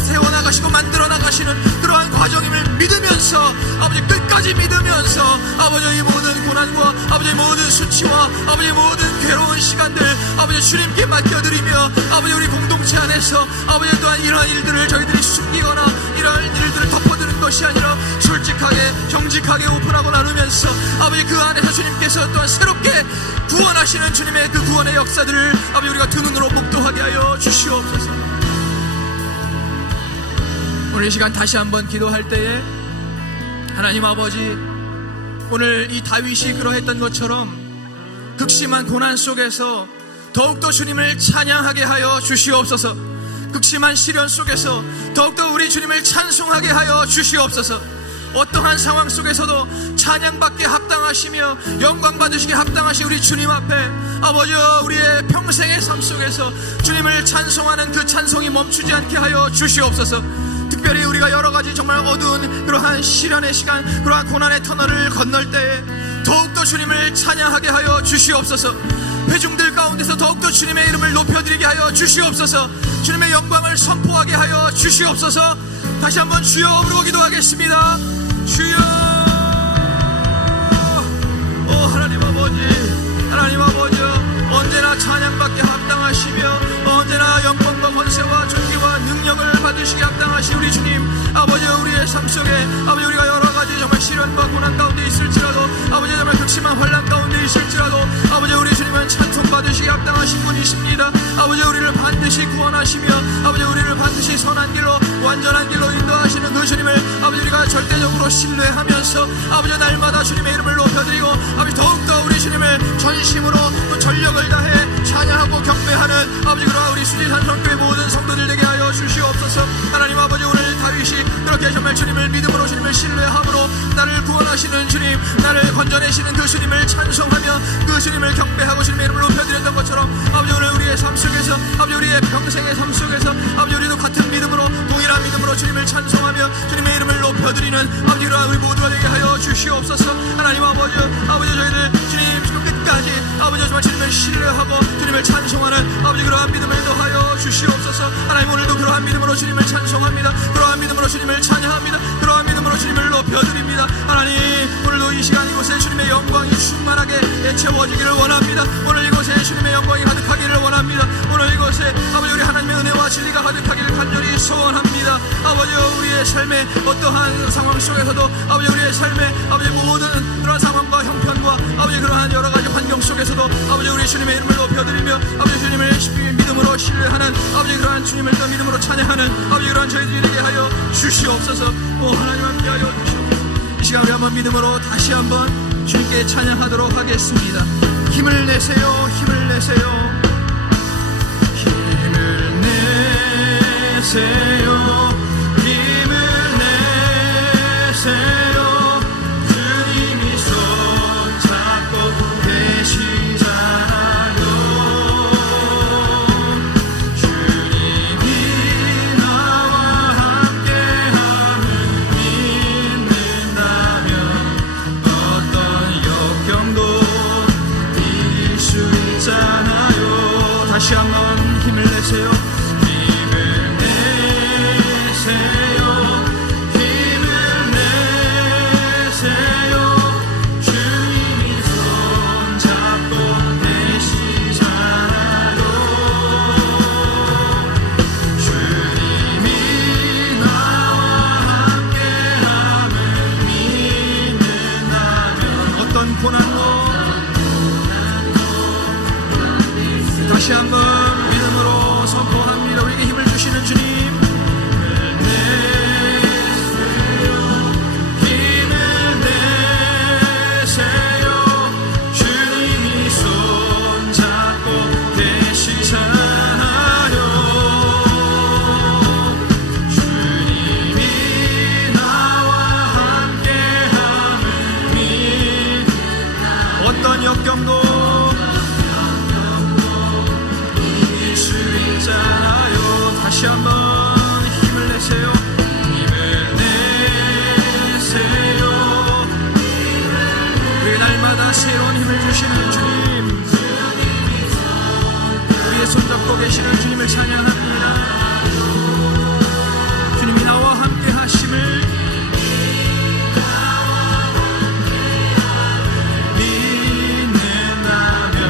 세워나가시고 만들어나가시는 그러한 과정임을 믿으면서 아버지, 끝까지 믿으면서 아버지, 이 모든 고난과 아버지 모든 수치와 아버지 모든 괴로운 시간들 아버지 주님께 맡겨드리며 아버지, 우리 공동체 안에서 아버지 또한 이러한 일들을 저희들이 숨기거나 이러한 일들을 덮어두는 것이 아니라 솔직하게 정직하게 오픈하고 나누면서 아버지, 그 안에서 주님께서 또한 새롭게 구원하시는 주님의 그 구원의 역사들을 아버지 우리가 두 눈으로 목도하게 하여 주시옵소서. 오늘 이 시간 다시 한번 기도할 때에 하나님 아버지, 오늘 이 다윗이 그러했던 것처럼 극심한 고난 속에서 더욱더 주님을 찬양하게 하여 주시옵소서. 극심한 시련 속에서 더욱더 우리 주님을 찬송하게 하여 주시옵소서. 어떠한 상황 속에서도 찬양받게 합당하시며 영광 받으시게 합당하신 우리 주님 앞에 아버지, 우리의 평생의 삶 속에서 주님을 찬송하는 그 찬송이 멈추지 않게 하여 주시옵소서. 특별히 우리가 여러 가지 정말 어두운 그러한 시련의 시간, 그러한 고난의 터널을 건널 때에 더욱더 주님을 찬양하게 하여 주시옵소서. 회중들 가운데서 더욱더 주님의 이름을 높여드리게 하여 주시옵소서. 주님의 영광을 선포하게 하여 주시옵소서. 다시 한번 주여 부르고 기도하겠습니다. 주여. 오 하나님 아버지, 하나님 아버지, 언제나 찬양받게 합당하시며 언제나 영광과 권세와 존귀와 능력을 받으시기 합당하신 우리 주님, 아버지, 우리의 삶 속에 아버지 우리가 여러 가지 정말 시련과 고난 가운데 있을지라도, 아버지 정말 극심한 환난 가운데 있을지라도, 아버지 우리 주님은 찬송 받으시기 합당하신 분이십니다. 아버지 우리를 반드시 구원하시며 아버지 우리를 반드시 선한 길로 완전한 길로 인도하시는 그 주님을 아버지 우리가 절대적으로 신뢰하면서 아버지 날마다 주님의 이름을 높여드리고 아버지 더욱더 우리 주님을 전심으로 또 전력을 다해 찬양하고 경배하는 아버지 그러한 우리 수지산성교회 모든 성도들 되게 하여 주시옵소서. 하나님 아버지, 오늘 다윗이 그렇게 정말 주님을 믿음으로 주님을 신뢰함으로 나를 구원하시는 주님, 나를 건져내시는 그 주님을 찬송하며 그 주님을 경배하고 주님의 이름을 높여드렸던 것처럼 아버지 오늘 우리의 삶 속에서 아버지 우리의 평생의 삶 속에서 아버지 우리도 같은 믿음으로 동일한 믿음으로 주님을 찬송하며 주님의 이름을 높여드리는 아버지 그러한 우리 모두가 되게 하여 주시옵소서. 하나님 아버지, 아버지 저희들 주님 지금 끝까지 아버지 정말 주님을 신뢰하고 주님을 찬송하는 아버지 그러한 믿음을 더하여 주시옵소서. 하나님 오늘도 그러한 믿음으로 주님을 찬송합니다. 그러한 믿음으로 주님을 찬양합니다. 그러한 믿음으로 주님을 높여드립니다. 하나님 오늘도 이 시간 이곳에 주님의 영광이 충만하게 채워지기를 원합니다. 오늘 이곳에 주님의 영광이 가득하기를 원합니다. 오늘 이곳에 아버지 우리 하나님의 은혜와 진리가 가득하기를 간절히 소원합니다. 아버지 우리의 삶의 어떠한 상황 속에서도 아버지 우리의 삶의 아버지 모든 그러한 상황과 형편과 아버지 그러한 여러 가지 환경 속에서도 아버지 우리 주님의 이름을 높여드리며 아버지 주님을 믿음으로 신뢰하는 아버지 그러한 주님을 더 믿음으로 찬양하는 아버지 그러한 저희들이 되게 하여 주시옵소서. 오 하나님 함께 하여 주시옵소서. 이 시간 우리 한번 믿음으로 다시 한번 주님께 찬양하도록 하겠습니다. 힘을 내세요, 힘을 내세요, 힘을 내세요, 힘을 내세요. 주님이 손잡고 계시잖아요. 주님이 나와 함께함을 믿는다면 어떤 역경도 이길 수 있잖아요. 다시 한번 힘을 내세요, 힘을 내세요, 힘을 내세요. 주님이 손잡고 계시잖아요. 주님이 나와 함께함을 믿는다면 어떤 고난도 다시 한번 믿음으로 선포합니다. 우리에게 힘을 주시는 주님, 힘을 내세요. 주님이 손잡고 계시잖아요. 주님이 나와 함께함을 믿는 어떤 역경도 다시 한번 힘을 내세요, 힘을 내세요. 우리 날마다 새로운 힘을 주시는 주님, 우리의 손잡고 계시는 주님을 찬양합니다. 주님이 나와 함께 하심을 믿는다면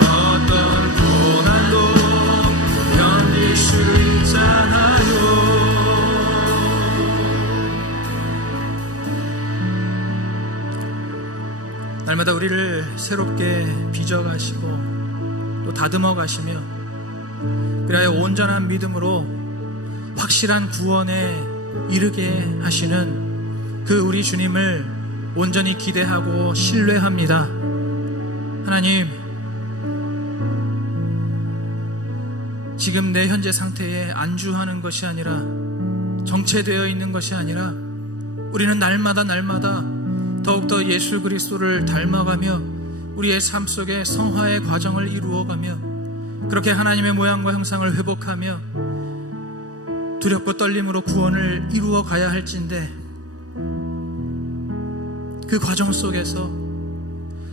어떤 고난도 견딜 수 있잖아요. 날마다 우리를 새롭게 빚어가시고 또 다듬어 가시며 그리하여 온전한 믿음으로 확실한 구원에 이르게 하시는 그 우리 주님을 온전히 기대하고 신뢰합니다. 하나님, 지금 내 현재 상태에 안주하는 것이 아니라 정체되어 있는 것이 아니라 우리는 날마다 더욱더 예수 그리스도를 닮아가며 우리의 삶 속에 성화의 과정을 이루어가며 그렇게 하나님의 모양과 형상을 회복하며 두렵고 떨림으로 구원을 이루어 가야 할진데 그 과정 속에서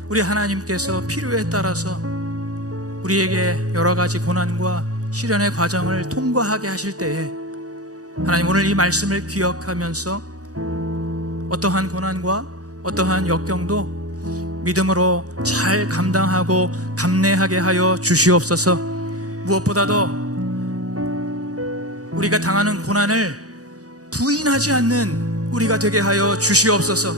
우리 하나님께서 필요에 따라서 우리에게 여러 가지 고난과 시련의 과정을 통과하게 하실 때에 하나님 오늘 이 말씀을 기억하면서 어떠한 고난과 어떠한 역경도 믿음으로 잘 감당하고 감내하게 하여 주시옵소서. 무엇보다도 우리가 당하는 고난을 부인하지 않는 우리가 되게 하여 주시옵소서.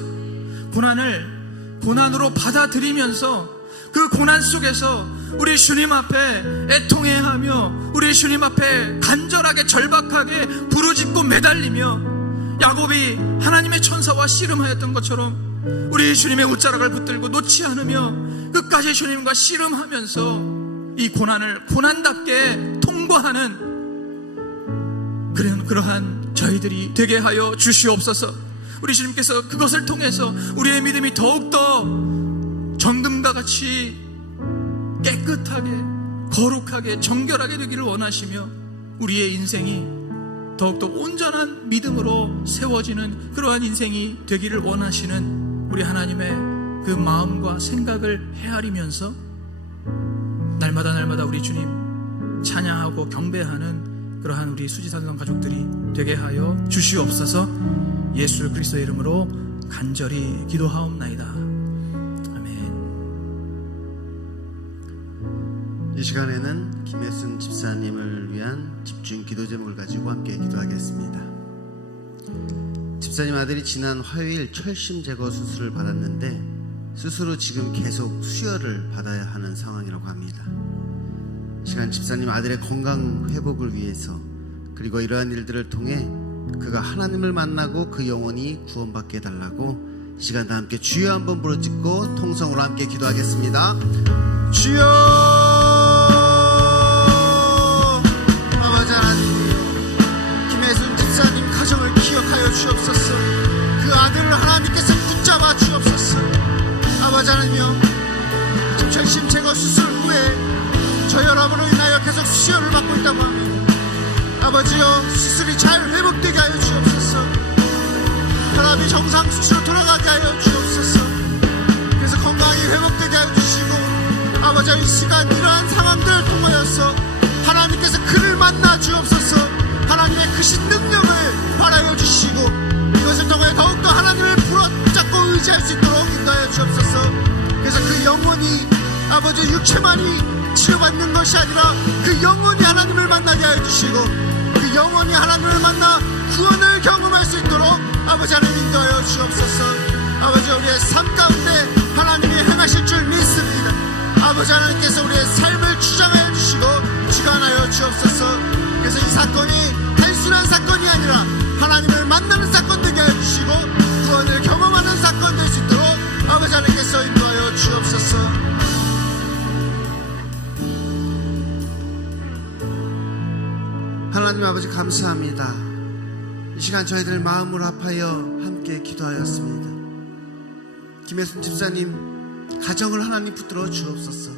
고난을 고난으로 받아들이면서 그 고난 속에서 우리 주님 앞에 애통해하며 우리 주님 앞에 간절하게 절박하게 부르짖고 매달리며 야곱이 하나님의 천사와 씨름하였던 것처럼 우리 주님의 옷자락을 붙들고 놓지 않으며 끝까지 주님과 씨름하면서 이 고난을 고난답게 통과하는 그러한 저희들이 되게 하여 주시옵소서. 우리 주님께서 그것을 통해서 우리의 믿음이 더욱더 정금과 같이 깨끗하게 거룩하게 정결하게 되기를 원하시며 우리의 인생이 더욱더 온전한 믿음으로 세워지는 그러한 인생이 되기를 원하시는 우리 하나님의 그 마음과 생각을 헤아리면서 날마다 우리 주님 찬양하고 경배하는 그러한 우리 수지산성 가족들이 되게 하여 주시옵소서. 예수 그리스도의 이름으로 간절히 기도하옵나이다. 아멘. 이 시간에는 김혜순 집사님을 위한 집중 기도 제목을 가지고 함께 기도하겠습니다. 집사님 아들이 지난 화요일 철심 제거 수술을 받았는데 수술 후 지금 계속 수혈을 받아야 하는 상황이라고 합니다. 이 시간 집사님 아들의 건강 회복을 위해서 그리고 이러한 일들을 통해 그가 하나님을 만나고 그 영혼이 구원받게 해달라고 이 시간 다 함께 주여 한번 부르짖고 통성으로 함께 기도하겠습니다. 주여 아버지 하나님, 김혜순 집사님 가정을 기억하여 주옵소서. 그 아들을 하나님께서 붙잡아 주옵소서. 아버지 하나님이여, 지금 철심 제거 수술 후에 저혈압으로 인하여 계속 수혈을 받고 있다고 합니다. 아버지여, 수술이 잘 회복되게 하여 주옵소서. 혈압이 정상 수치로 돌아가게 하여 주옵소서. 그래서 건강이 회복되게 하여 주시고, 아버지 이 시간 이러한 상황들을 통하여서 하나님께서 그를 만나 주옵소서. 하나님의 크신 능력을 발하여 주시고 이것을 통해 더욱더 하나님을 부러잡고 의지할 수 있도록 인도하여 주옵소서. 그래서 그 영혼이 아버지 육체만이 치유받는 것이 아니라 그 영혼이 하나님을 만나게 하여 주시고 그 영혼이 하나님을 만나 구원을 경험할 수 있도록 아버지 하나님 인도하여 주옵소서. 아버지 우리의 삶 가운데 하나님이 행하실 줄 믿습니다. 아버지 하나님께서 우리의 삶을 주장하여 주시고 주관하여 주옵소서. 그래서 이 사건이 단순한 사건이 아니라 하나님을 만나는 사건 되게 하여 주시고 구원을 경험하는 사건 될 수 있도록 아버지 하나님께서 인도하여 주옵소서. 하나님 아버지 감사합니다. 이 시간 저희들 마음을 합하여 함께 기도하였습니다. 김혜순 집사님 가정을 하나님 붙들어 주옵소서.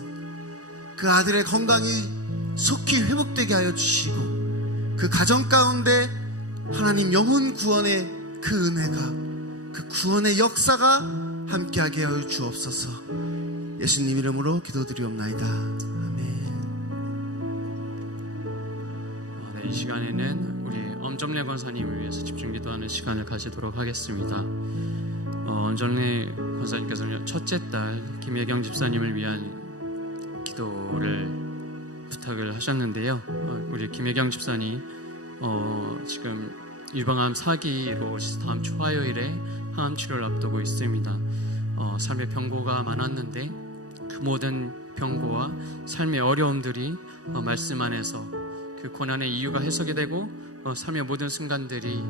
그 아들의 건강이 속히 회복되게 하여 주시고 그 가정 가운데 하나님 영혼 구원의 그 은혜가 그 구원의 역사가 함께하게 하여 주옵소서. 예수님 이름으로 기도드리옵나이다. 아멘. 이 시간에는 우리 엄정래 권사님을 위해서 집중 기도하는 시간을 가지도록 하겠습니다. 엄정래 권사님께서는 첫째 딸 김혜경 집사님을 위한 기도를 부탁을 하셨는데요. 우리 김혜경 집사님 지금 유방암 4기로 다음 주 화요일에 항암 치료를 앞두고 있습니다. 삶의 병고가 많았는데 그 모든 병고와 삶의 어려움들이 말씀 안에서 그 고난의 이유가 해석이 되고 삶의 모든 순간들이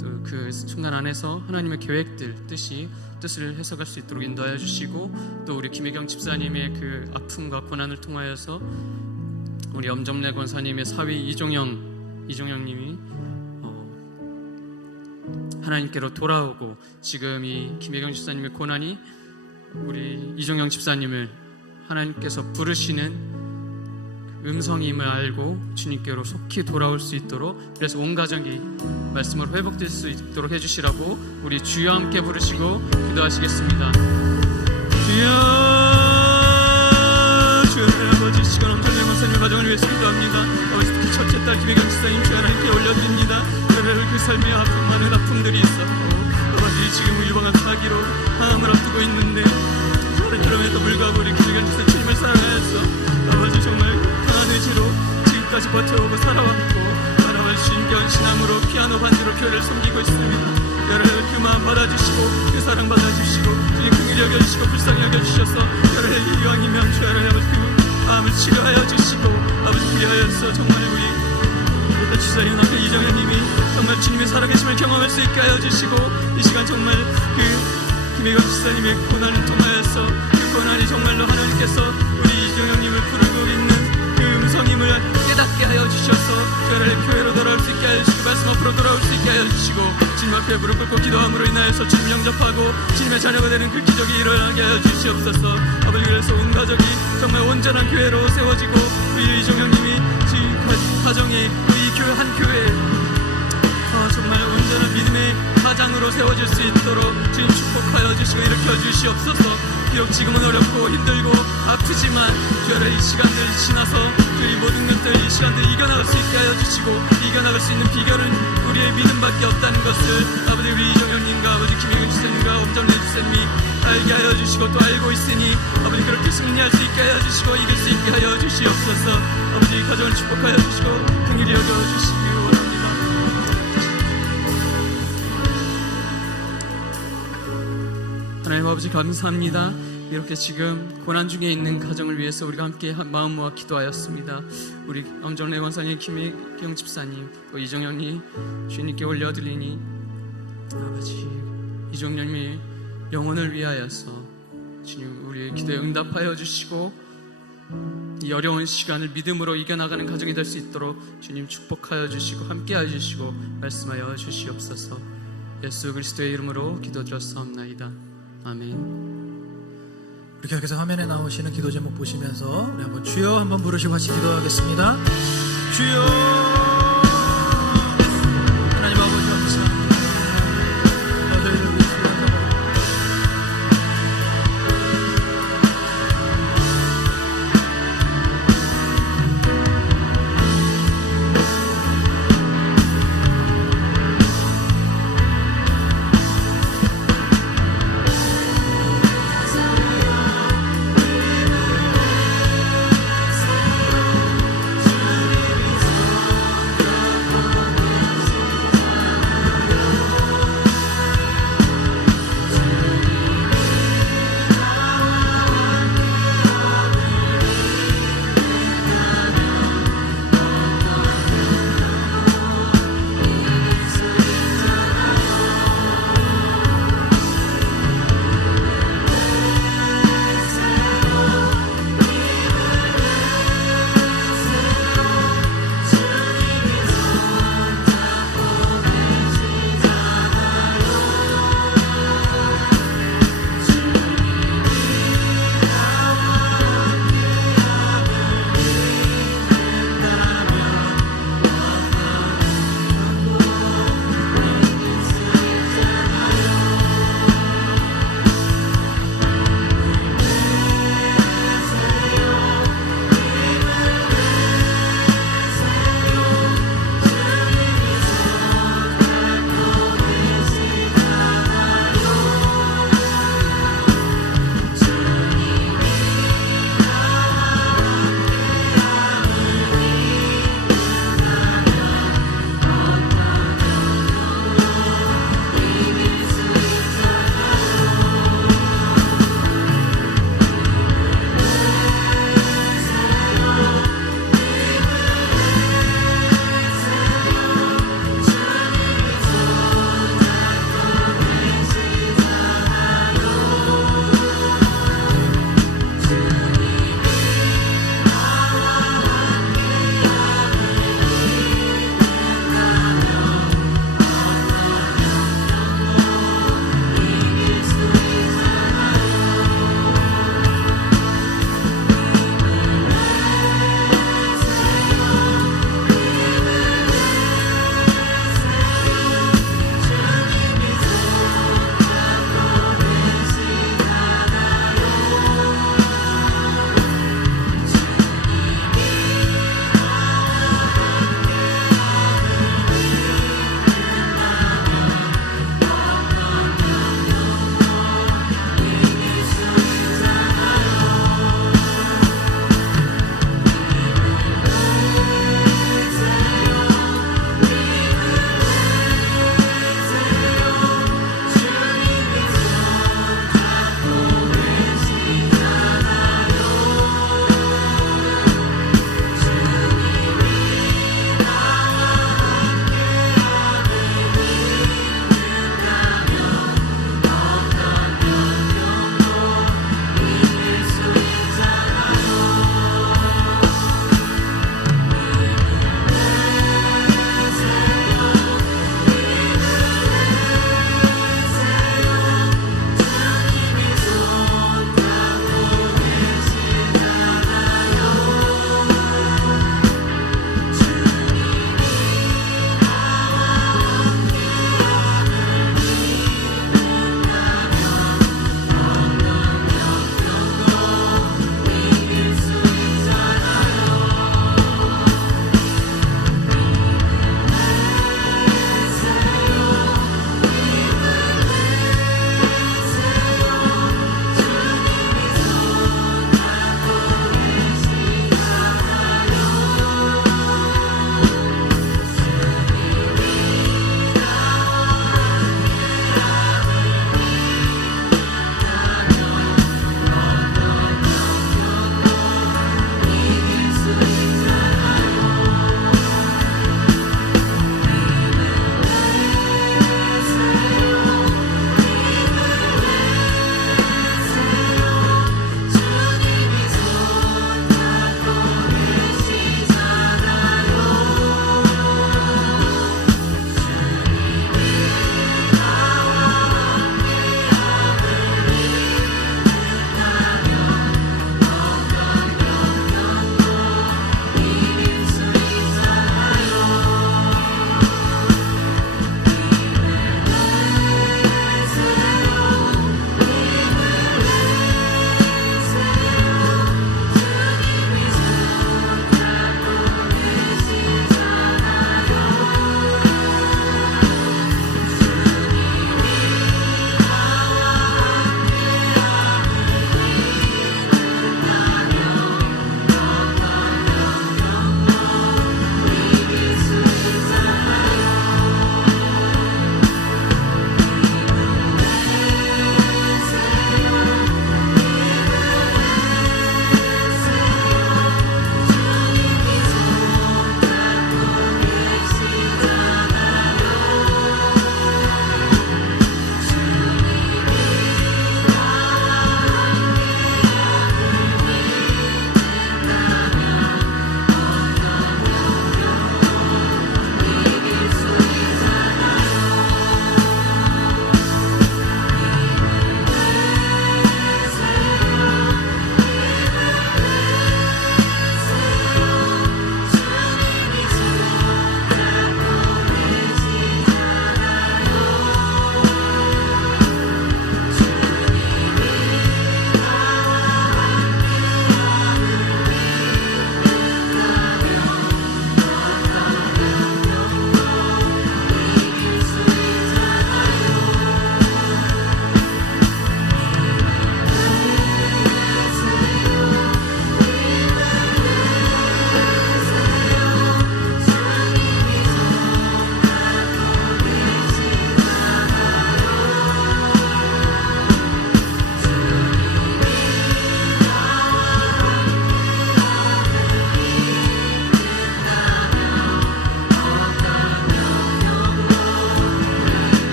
또 그 순간 안에서 하나님의 계획들, 뜻을 해석할 수 있도록 인도하여 주시고 또 우리 김혜경 집사님의 그 아픔과 고난을 통하여서 우리 엄정래 권사님의 사위 이종영님이 하나님께로 돌아오고 지금 이 김혜경 집사님의 고난이 우리 이종영 집사님을 하나님께서 부르시는 음성임을 알고 주님께로 속히 돌아올 수 있도록, 그래서 온 가정이 말씀으로 회복될 수 있도록 해주시라고 우리 주여 함께 부르시고 기도하시겠습니다. 주여, 주여 하나님 아버지, 시간 엄청난 권사님 가정을 위해서 기도합니다. 아버지, 특히 첫째 딸 김혜경 집사님 주여 하나님께 올려드립니다. 그 삶에 많은 아픔들이 있었고 아버지, 지금 일방한 사기로 항암을 앞두고 있는데 그럼에도 불구하고 우리 김혜경 집사님 주님을 사랑하였어. 아버지, 정말 강한 의지로 지금까지 버텨오고 살아왔고 살아온 주님께 헌신함으로 피아노 반주로 교회를 섬기고 있습니다. 여러분, 그 마음 받아주시고 그 사랑 받아주시고 주님 긍휼히 여겨주시고 불쌍히 여겨주셔서 여러분, 이왕이면 주 하나님 그 마음을 치료하여 주시고 아버지, 그리하여서 정말 우리 주사님 앞에 이정현님이 정말 주님의 살아계심을 경험할 수 있게 하여 주시고, 이 시간 정말 그 김혜경 지사님의 고난을 통하여서 그 고난이 정말로 하나님께서 우리 이정현님을 부르고 있는 그 음성임을 깨닫게 하여 주셔서 저를 교회로 돌아올 수 있게 하여 주시고 말씀 앞으로 돌아올 수 있게 하여 주시고 주님 앞에 무릎 꿇고 기도함으로 인하여서 주님 영접하고 주님의 자녀가 되는 그 기적이 일어나게 하여 주시옵소서. 아버지, 그래서 온 가족이 정말 온전한 교회로 세워지고 우리 이정현님이 지금 가정이 우리 교회 한 교회 정말 온전한 믿음의 가장으로 세워질 수 있도록 주님 축복하여 주시고 일으켜 주시옵소서. 비록 지금은 어렵고 힘들고 아프지만 주여, 이 시간들 지나서 이 모든 것들, 이 시간들 이겨나갈 수 있게 하여 주시고 이겨나갈 수 있는 비결은 우리의 믿음밖에 없다는 것을 아버지, 우리 이정현님과 아버지 김혜경 지사님과 엄정래 지사님이 알게 하여 주시고 또 알고 있으니 아버지, 그렇게 승리할 수 있게 하여 주시고 이길 수 있게 하여 주시옵소서. 아버지, 가정을 축복하여 주시고 긍휼히 여겨 주시기 원합니다. 하나님 아버지, 감사합니다. 이렇게 지금 고난 중에 있는 가정을 위해서 우리가 함께 마음 모아 기도하였습니다. 우리 엄정래 원사님, 김혜경 집사님, 또 이정현이 주님께 올려드리니 아버지, 이정현님의 영혼을 위하여서 주님 우리의 기도에 응답하여 주시고 이 어려운 시간을 믿음으로 이겨나가는 가정이 될 수 있도록 주님 축복하여 주시고 함께하여 주시고 말씀하여 주시옵소서. 예수 그리스도의 이름으로 기도드렸사옵나이다. 아멘. 우리 계속해서 화면에 나오시는 기도 제목 보시면서 우리 한번 주여 한번 부르시고 같이 기도하겠습니다. 주여, 하나님 아버지 감사합니다. 너희를 위해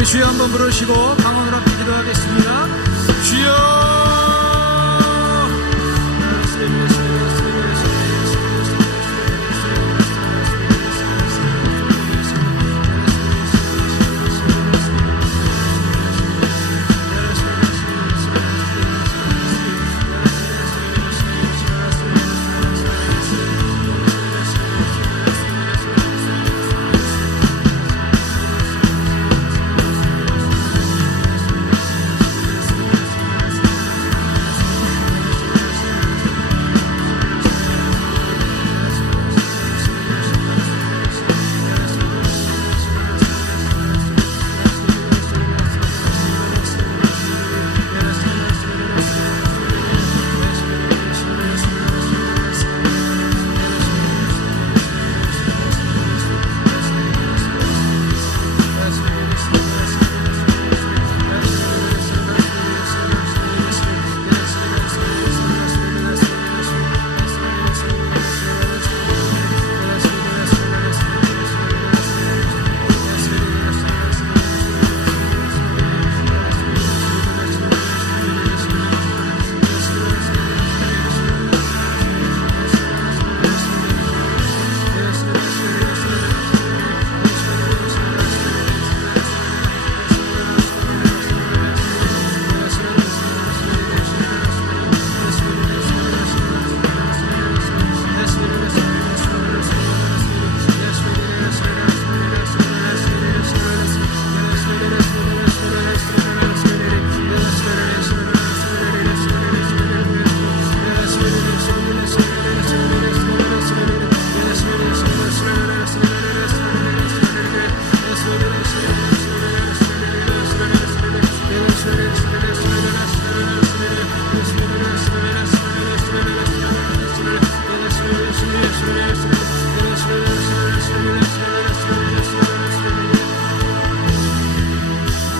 우리 주여 한번 부르시고 방언으로 함께 기도하겠습니다. 주여.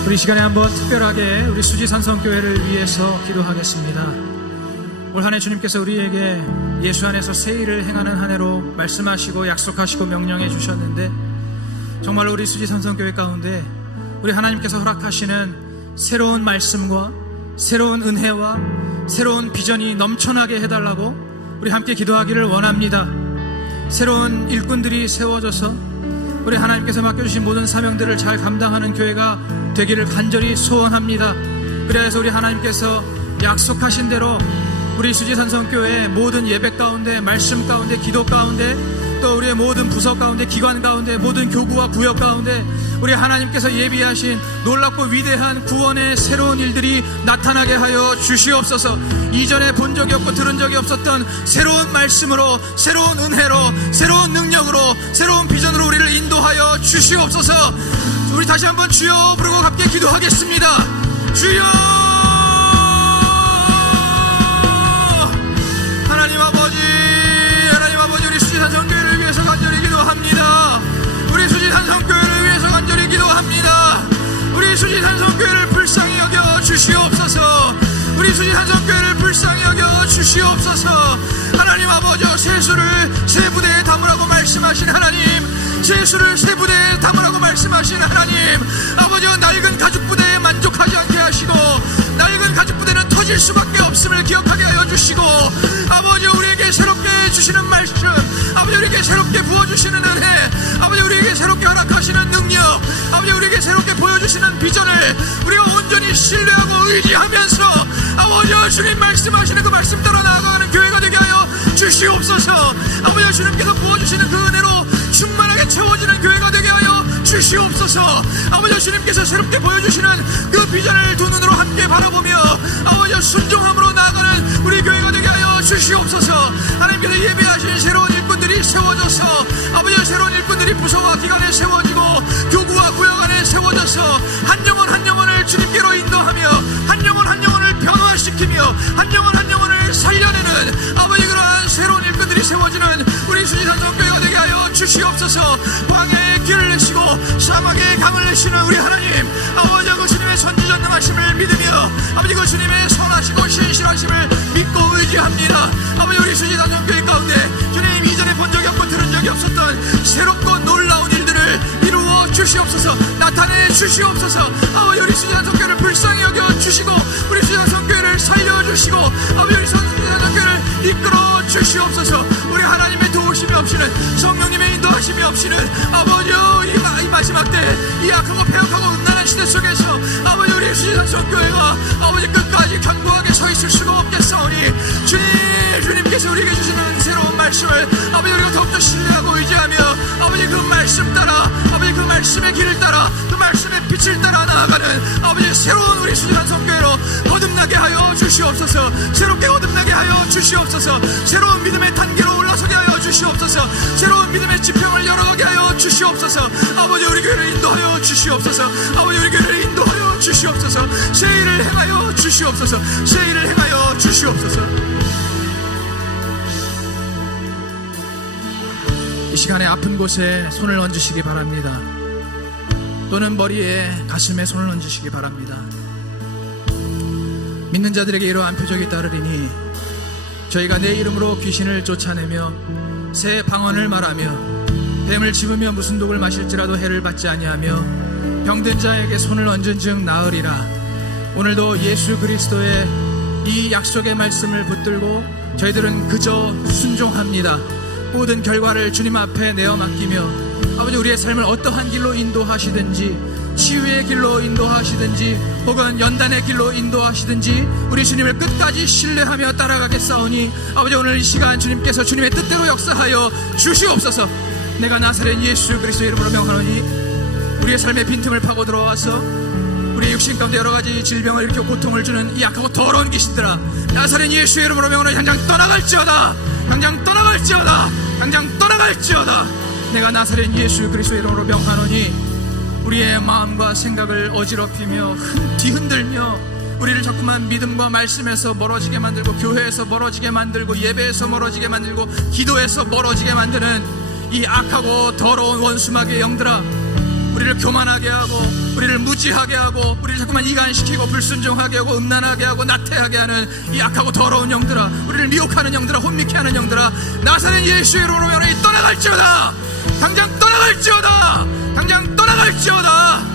우리 시간에 한번 특별하게 우리 수지산성교회를 위해서 기도하겠습니다. 올 한 해 주님께서 우리에게 예수 안에서 새 일을 행하는 한 해로 말씀하시고 약속하시고 명령해 주셨는데, 정말로 우리 수지산성교회 가운데 우리 하나님께서 허락하시는 새로운 말씀과 새로운 은혜와 새로운 비전이 넘쳐나게 해달라고 우리 함께 기도하기를 원합니다. 새로운 일꾼들이 세워져서 우리 하나님께서 맡겨주신 모든 사명들을 잘 감당하는 교회가 되기를 간절히 소원합니다. 그래서 우리 하나님께서 약속하신 대로 우리 수지산성교회의 모든 예배 가운데, 말씀 가운데, 기도 가운데, 또 우리의 모든 부서 가운데, 기관 가운데, 모든 교구와 구역 가운데 우리 하나님께서 예비하신 놀랍고 위대한 구원의 새로운 일들이 나타나게 하여 주시옵소서. 이전에 본 적이 없고 들은 적이 없었던 새로운 말씀으로, 새로운 은혜로, 새로운 능력으로, 새로운 비전으로 우리를 인도하여 주시옵소서. 우리 다시 한번 주여 부르고 함께 기도하겠습니다. 주여. 하나님 아버지, 우리 수지산성교회를 위해서 간절히 기도합니다. 우리 수지산성교회를 위해서 간절히 기도합니다. 우리 수지산성교회를 불쌍히 여겨 주시옵소서. 우리 수지산성교회를 불쌍히 여겨 주시옵소서. 하나님 아버지, 세수를 세 부대에 담으라고 말씀하신 하나님, 세수를 세 부대에 담으라고 말씀하신 하나님, 아버지, 낡은 가죽 부대에 만족하지 않게 하시고 낡은 가죽 부대는 터질 수밖에 없음을 기억하게 하여 주시고, 아버지, 우리에게 새롭게 주시는 말씀, 아버지, 우리에게 새롭게 부어주시는 은혜, 아버지, 우리에게 새롭게 허락하시는 능력, 아버지, 우리에게 새롭게 보여주시는 비전을 우리가 온전히 신뢰하고 의지하면서 아버지, 주님 말씀하시는 그 말씀 따라 나아가는 교회가 되게 하여 주시옵소서. 아버지, 주님께서 부어주시는 그 은혜로 충만하게 채워지는 교회가 되게 하여 주시옵소서. 아버지, 주님께서 새롭게 보여주시는 그 비전을 두 눈으로 함께 바라보며 아버지, 순종함으로 나아가는 우리 교회가 되게 하여 주시옵소서. 하나님께서 예배하신 새로운 일꾼들이 세워져서 아버지, 새로운 일꾼들이 부서와 기관에 세워지고 교구와 구역 안에 세워져서 한 영혼 한 영혼을 주님께로 인도하며 한 영혼 한 영혼을 변화시키며 한 영혼 한 영혼을 살려내는 아버지, 그러한 새로운 일꾼들이 세워지는 우리 수지산성교회가 되게 하여 주시옵소서. 광야에 길을 내시고 사막에 강을 내시는 우리 하나님, 아버지, 그 주님의 선지전능하심을 믿으며 아버지, 그 주님의 선하시고 신실하심을 믿고 의지합니다. 아버지, 우리 수지산성교회 가운데 주님 이전에 본 적이 없고 들은 적이 없었던 새롭고 놀라운 일들을 이루어 주시옵소서. 나타내 주시옵소서. 아버지 우리 수지산 성교회를 불쌍히 여겨 주시고 우리 수지산 성교회를 살려주시고 아버지 우리 수지산 성교회를 이끌어 주시옵소서. 우리 하나님의 도우심이 없이는 성령님의 인도하심이 없이는 아버지 이 마지막 때 이 악하고 폐역하고 음란한 시대 속에서 아버지 우리 수지산 성교회가 아버지 끝까지 견고하게 서 있을 수가 없겠사오니 주님께서 우리에게 주시는 새로운 말씀을 아버지 우리가 더욱더 신뢰하고 의지하며 아버지 그 말씀 따라 아버지 그 말씀의 길을 따라 그 말씀의 빛을 따라 나아가는 아버지 새로운 우리 수지산 성교회로 거듭나게 하여 주시옵소서. 새롭게 거듭나게 하여 주시옵소서. 새로운 믿음의 단계로 올라서게 하여 주시옵소서. 새로운 믿음의 지평을 열어가게 하여 주시옵소서. 아버지 우리 교회를 인도하여 주시옵소서. 아버지 우리 교회를 인도하여 주시옵소서. 새 일을 행하여 주시옵소서. 새 일을 행하여 주시옵소서. 이 시간에 아픈 곳에 손을 얹으시기 바랍니다. 또는 머리에 가슴에 손을 얹으시기 바랍니다. 믿는 자들에게 이러한 표적이 따르리니 저희가 내 이름으로 귀신을 쫓아내며 새 방언을 말하며 뱀을 집으며 무슨 독을 마실지라도 해를 받지 아니하며 병든 자에게 손을 얹은 즉 나으리라. 오늘도 예수 그리스도의 이 약속의 말씀을 붙들고 저희들은 그저 순종합니다. 모든 결과를 주님 앞에 내어 맡기며 아버지 우리의 삶을 어떠한 길로 인도하시든지 치유의 길로 인도하시든지 혹은 연단의 길로 인도하시든지 우리 주님을 끝까지 신뢰하며 따라가겠사오니 아버지 오늘 이 시간 주님께서 주님의 뜻대로 역사하여 주시옵소서. 내가 나사렛 예수 그리스도의 이름으로 명하노니 우리의 삶의 빈틈을 파고 들어와서 우리의 육신 가운데 여러가지 질병을 일으켜 고통을 주는 이 약하고 더러운 귀신들아 나사렛 예수의 이름으로 명하노니 당장 떠나갈지어다. 당장 떠나갈지어다. 당장 떠나갈지어다. 내가 나사렛 예수 그리스도의 이름으로 명하노니 우리의 마음과 생각을 어지럽히며 뒤흔들며 우리를 자꾸만 믿음과 말씀에서 멀어지게 만들고 교회에서 멀어지게 만들고 예배에서 멀어지게 만들고 기도에서 멀어지게 만드는 이 악하고 더러운 원수마귀의 영들아 우리를 교만하게 하고 우리를 무지하게 하고 우리를 자꾸만 이간시키고 불순종하게 하고 음란하게 하고 나태하게 하는 이 악하고 더러운 영들아 우리를 미혹하는 영들아 혼미케 하는 영들아 나사렛 예수의 이름으로 명하노니 떠나갈지어다. 당장 떠나갈지어다. 당장 떠나갈지어다.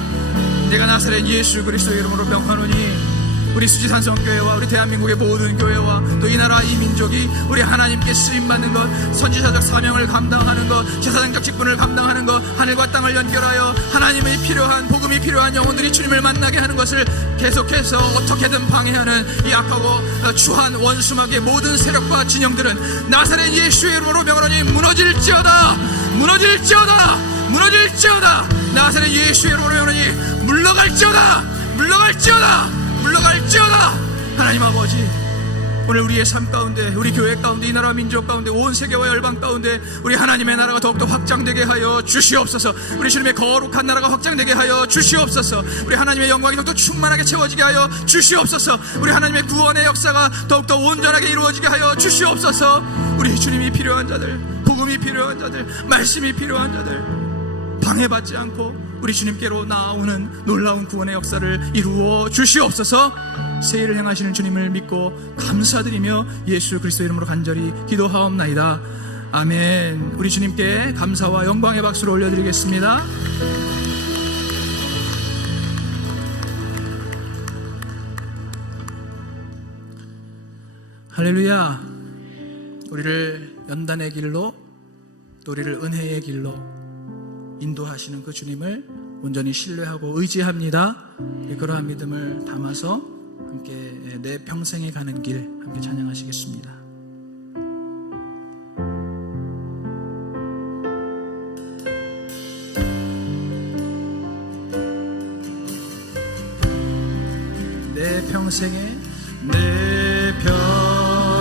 내가 나사렛 예수 그리스도의 이름으로 명하노니 우리 수지산 성교회와 우리 대한민국의 모든 교회와 또 이 나라 이 민족이 우리 하나님께 쓰임받는 것 선지자적 사명을 감당하는 것 제사장적 직분을 감당하는 것 하늘과 땅을 연결하여 하나님의 필요한 복음이 필요한 영혼들이 주님을 만나게 하는 것을 계속해서 어떻게든 방해하는 이 악하고 추한 원수마귀의 모든 세력과 진영들은 나사렛 예수의 이름으로 명하노니 무너질지어다. 무너질지어다. 무너질지어다. 나사렛 예수의 이름으로 명하노니 물러갈지어다. 물러갈지어다. 물러갈지어다. 하나님 아버지 오늘 우리의 삶 가운데 우리 교회 가운데 이 나라 민족 가운데 온 세계와 열방 가운데 우리 하나님의 나라가 더욱더 확장되게 하여 주시옵소서. 우리 주님의 거룩한 나라가 확장되게 하여 주시옵소서. 우리 하나님의 영광이 더욱더 충만하게 채워지게 하여 주시옵소서. 우리 하나님의 구원의 역사가 더욱더 온전하게 이루어지게 하여 주시옵소서. 우리 주님이 필요한 자들 복음이 필요한 자들 말씀이 필요한 자들 방해받지 않고 우리 주님께로 나아오는 놀라운 구원의 역사를 이루어 주시옵소서. 새 일을 행하시는 주님을 믿고 감사드리며 예수 그리스도의 이름으로 간절히 기도하옵나이다. 아멘. 우리 주님께 감사와 영광의 박수를 올려드리겠습니다. 할렐루야. 우리를 연단의 길로 또 우리를 은혜의 길로 인도하시는 그 주님을 온전히 신뢰하고 의지합니다. 그러한 믿음을 담아서 함께 내 평생에 가는 길 함께 찬양하시겠습니다. 내 평생에 내 평생에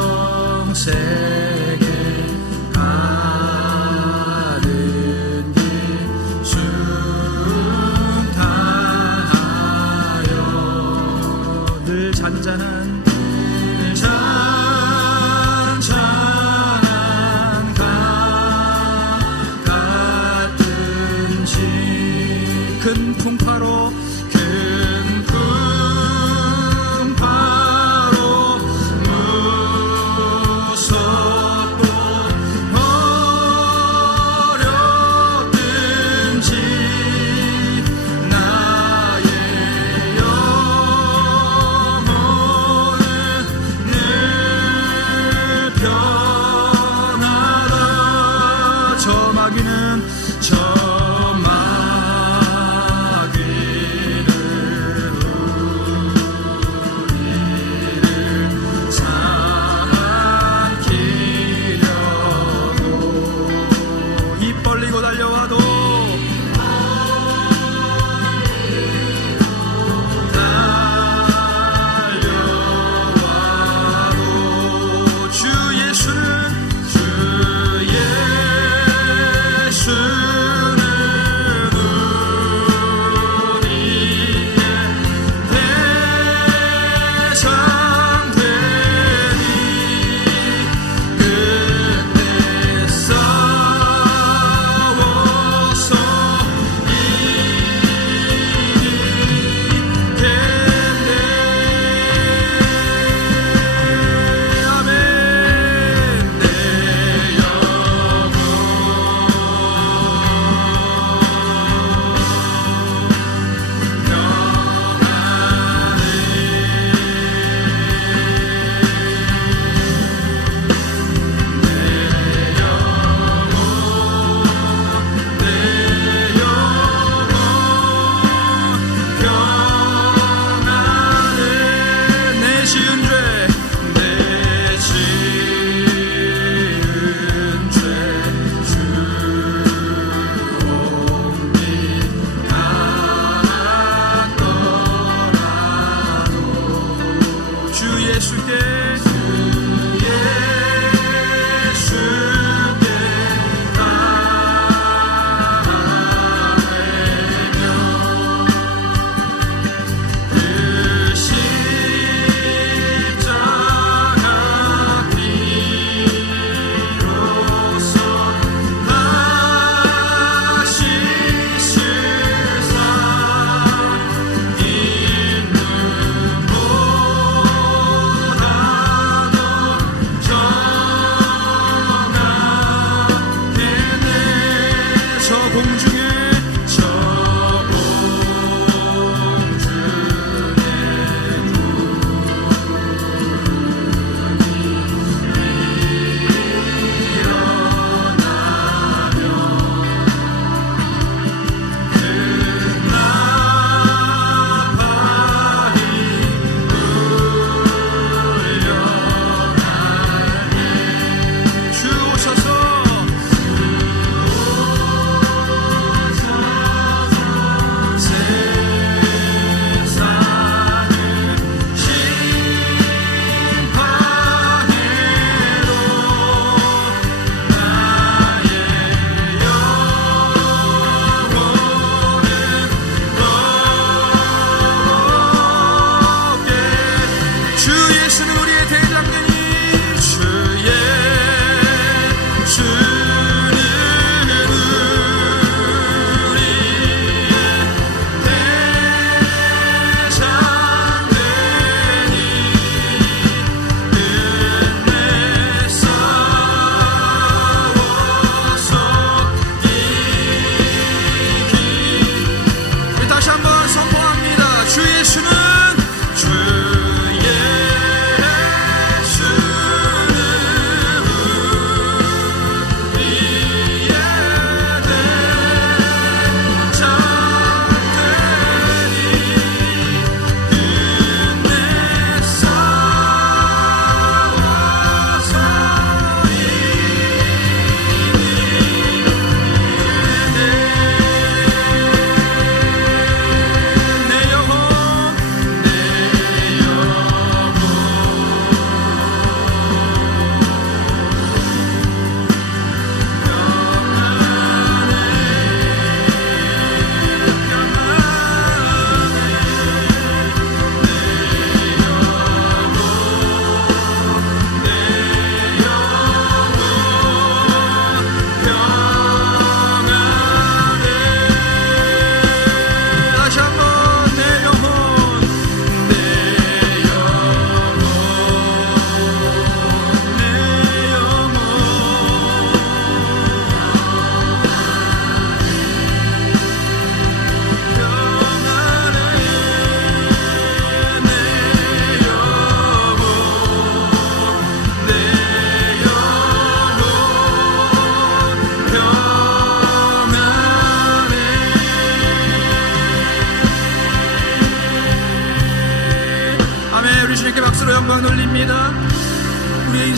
잔잔한 같은지 큰 풍파로 무섭고 어렵든지 나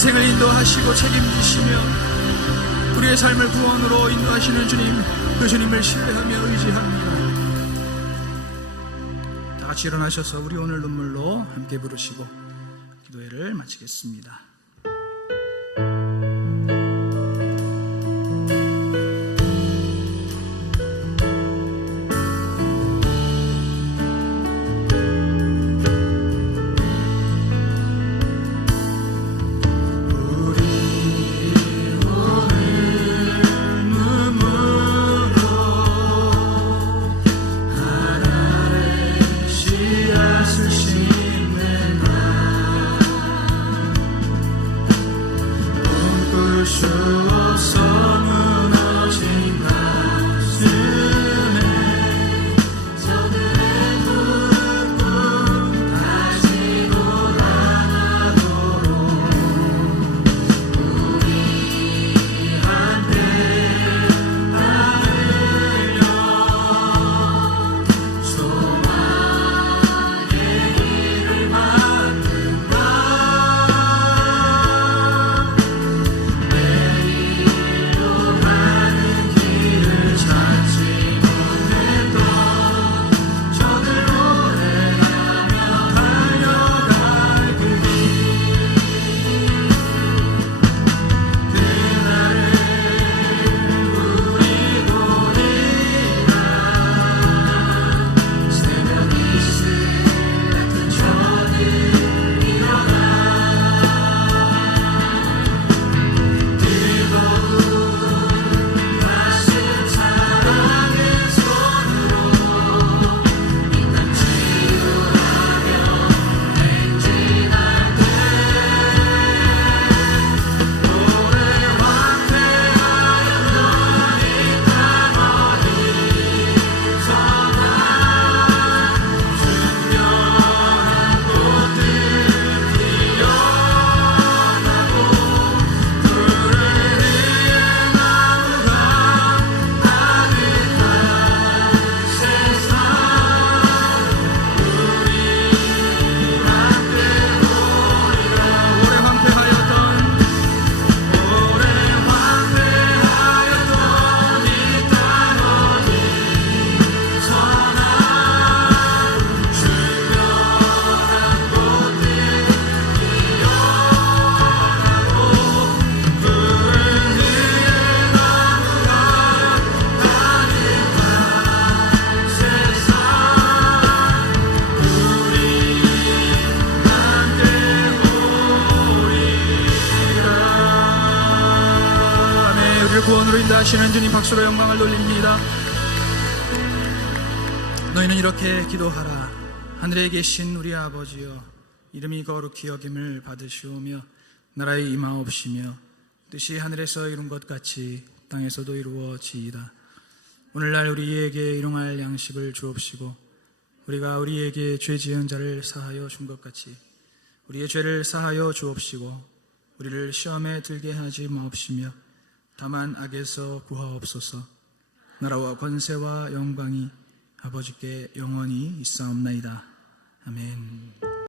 인생을 인도하시고 책임지시며 우리의 삶을 구원으로 인도하시는 주님, 그 주님을 신뢰하며 의지합니다. 다 같이 일어나셔서 우리 오늘 눈물로 함께 부르시고 기도회를 마치겠습니다. 구원으로 인도하시는 주님 박수로 영광을 돌립니다. 너희는 이렇게 기도하라. 하늘에 계신 우리 아버지여, 이름이 거룩히 여김을 받으시오며 나라의 임하옵시며 뜻이 하늘에서 이룬 것 같이 땅에서도 이루어지이다. 오늘날 우리에게 일용할 양식을 주옵시고 우리가 우리에게 죄 지은 자를 사하여 준 것 같이 우리의 죄를 사하여 주옵시고 우리를 시험에 들게 하지 마옵시며 다만 악에서 구하옵소서. 나라와 권세와 영광이 아버지께 영원히 있사옵나이다. 아멘.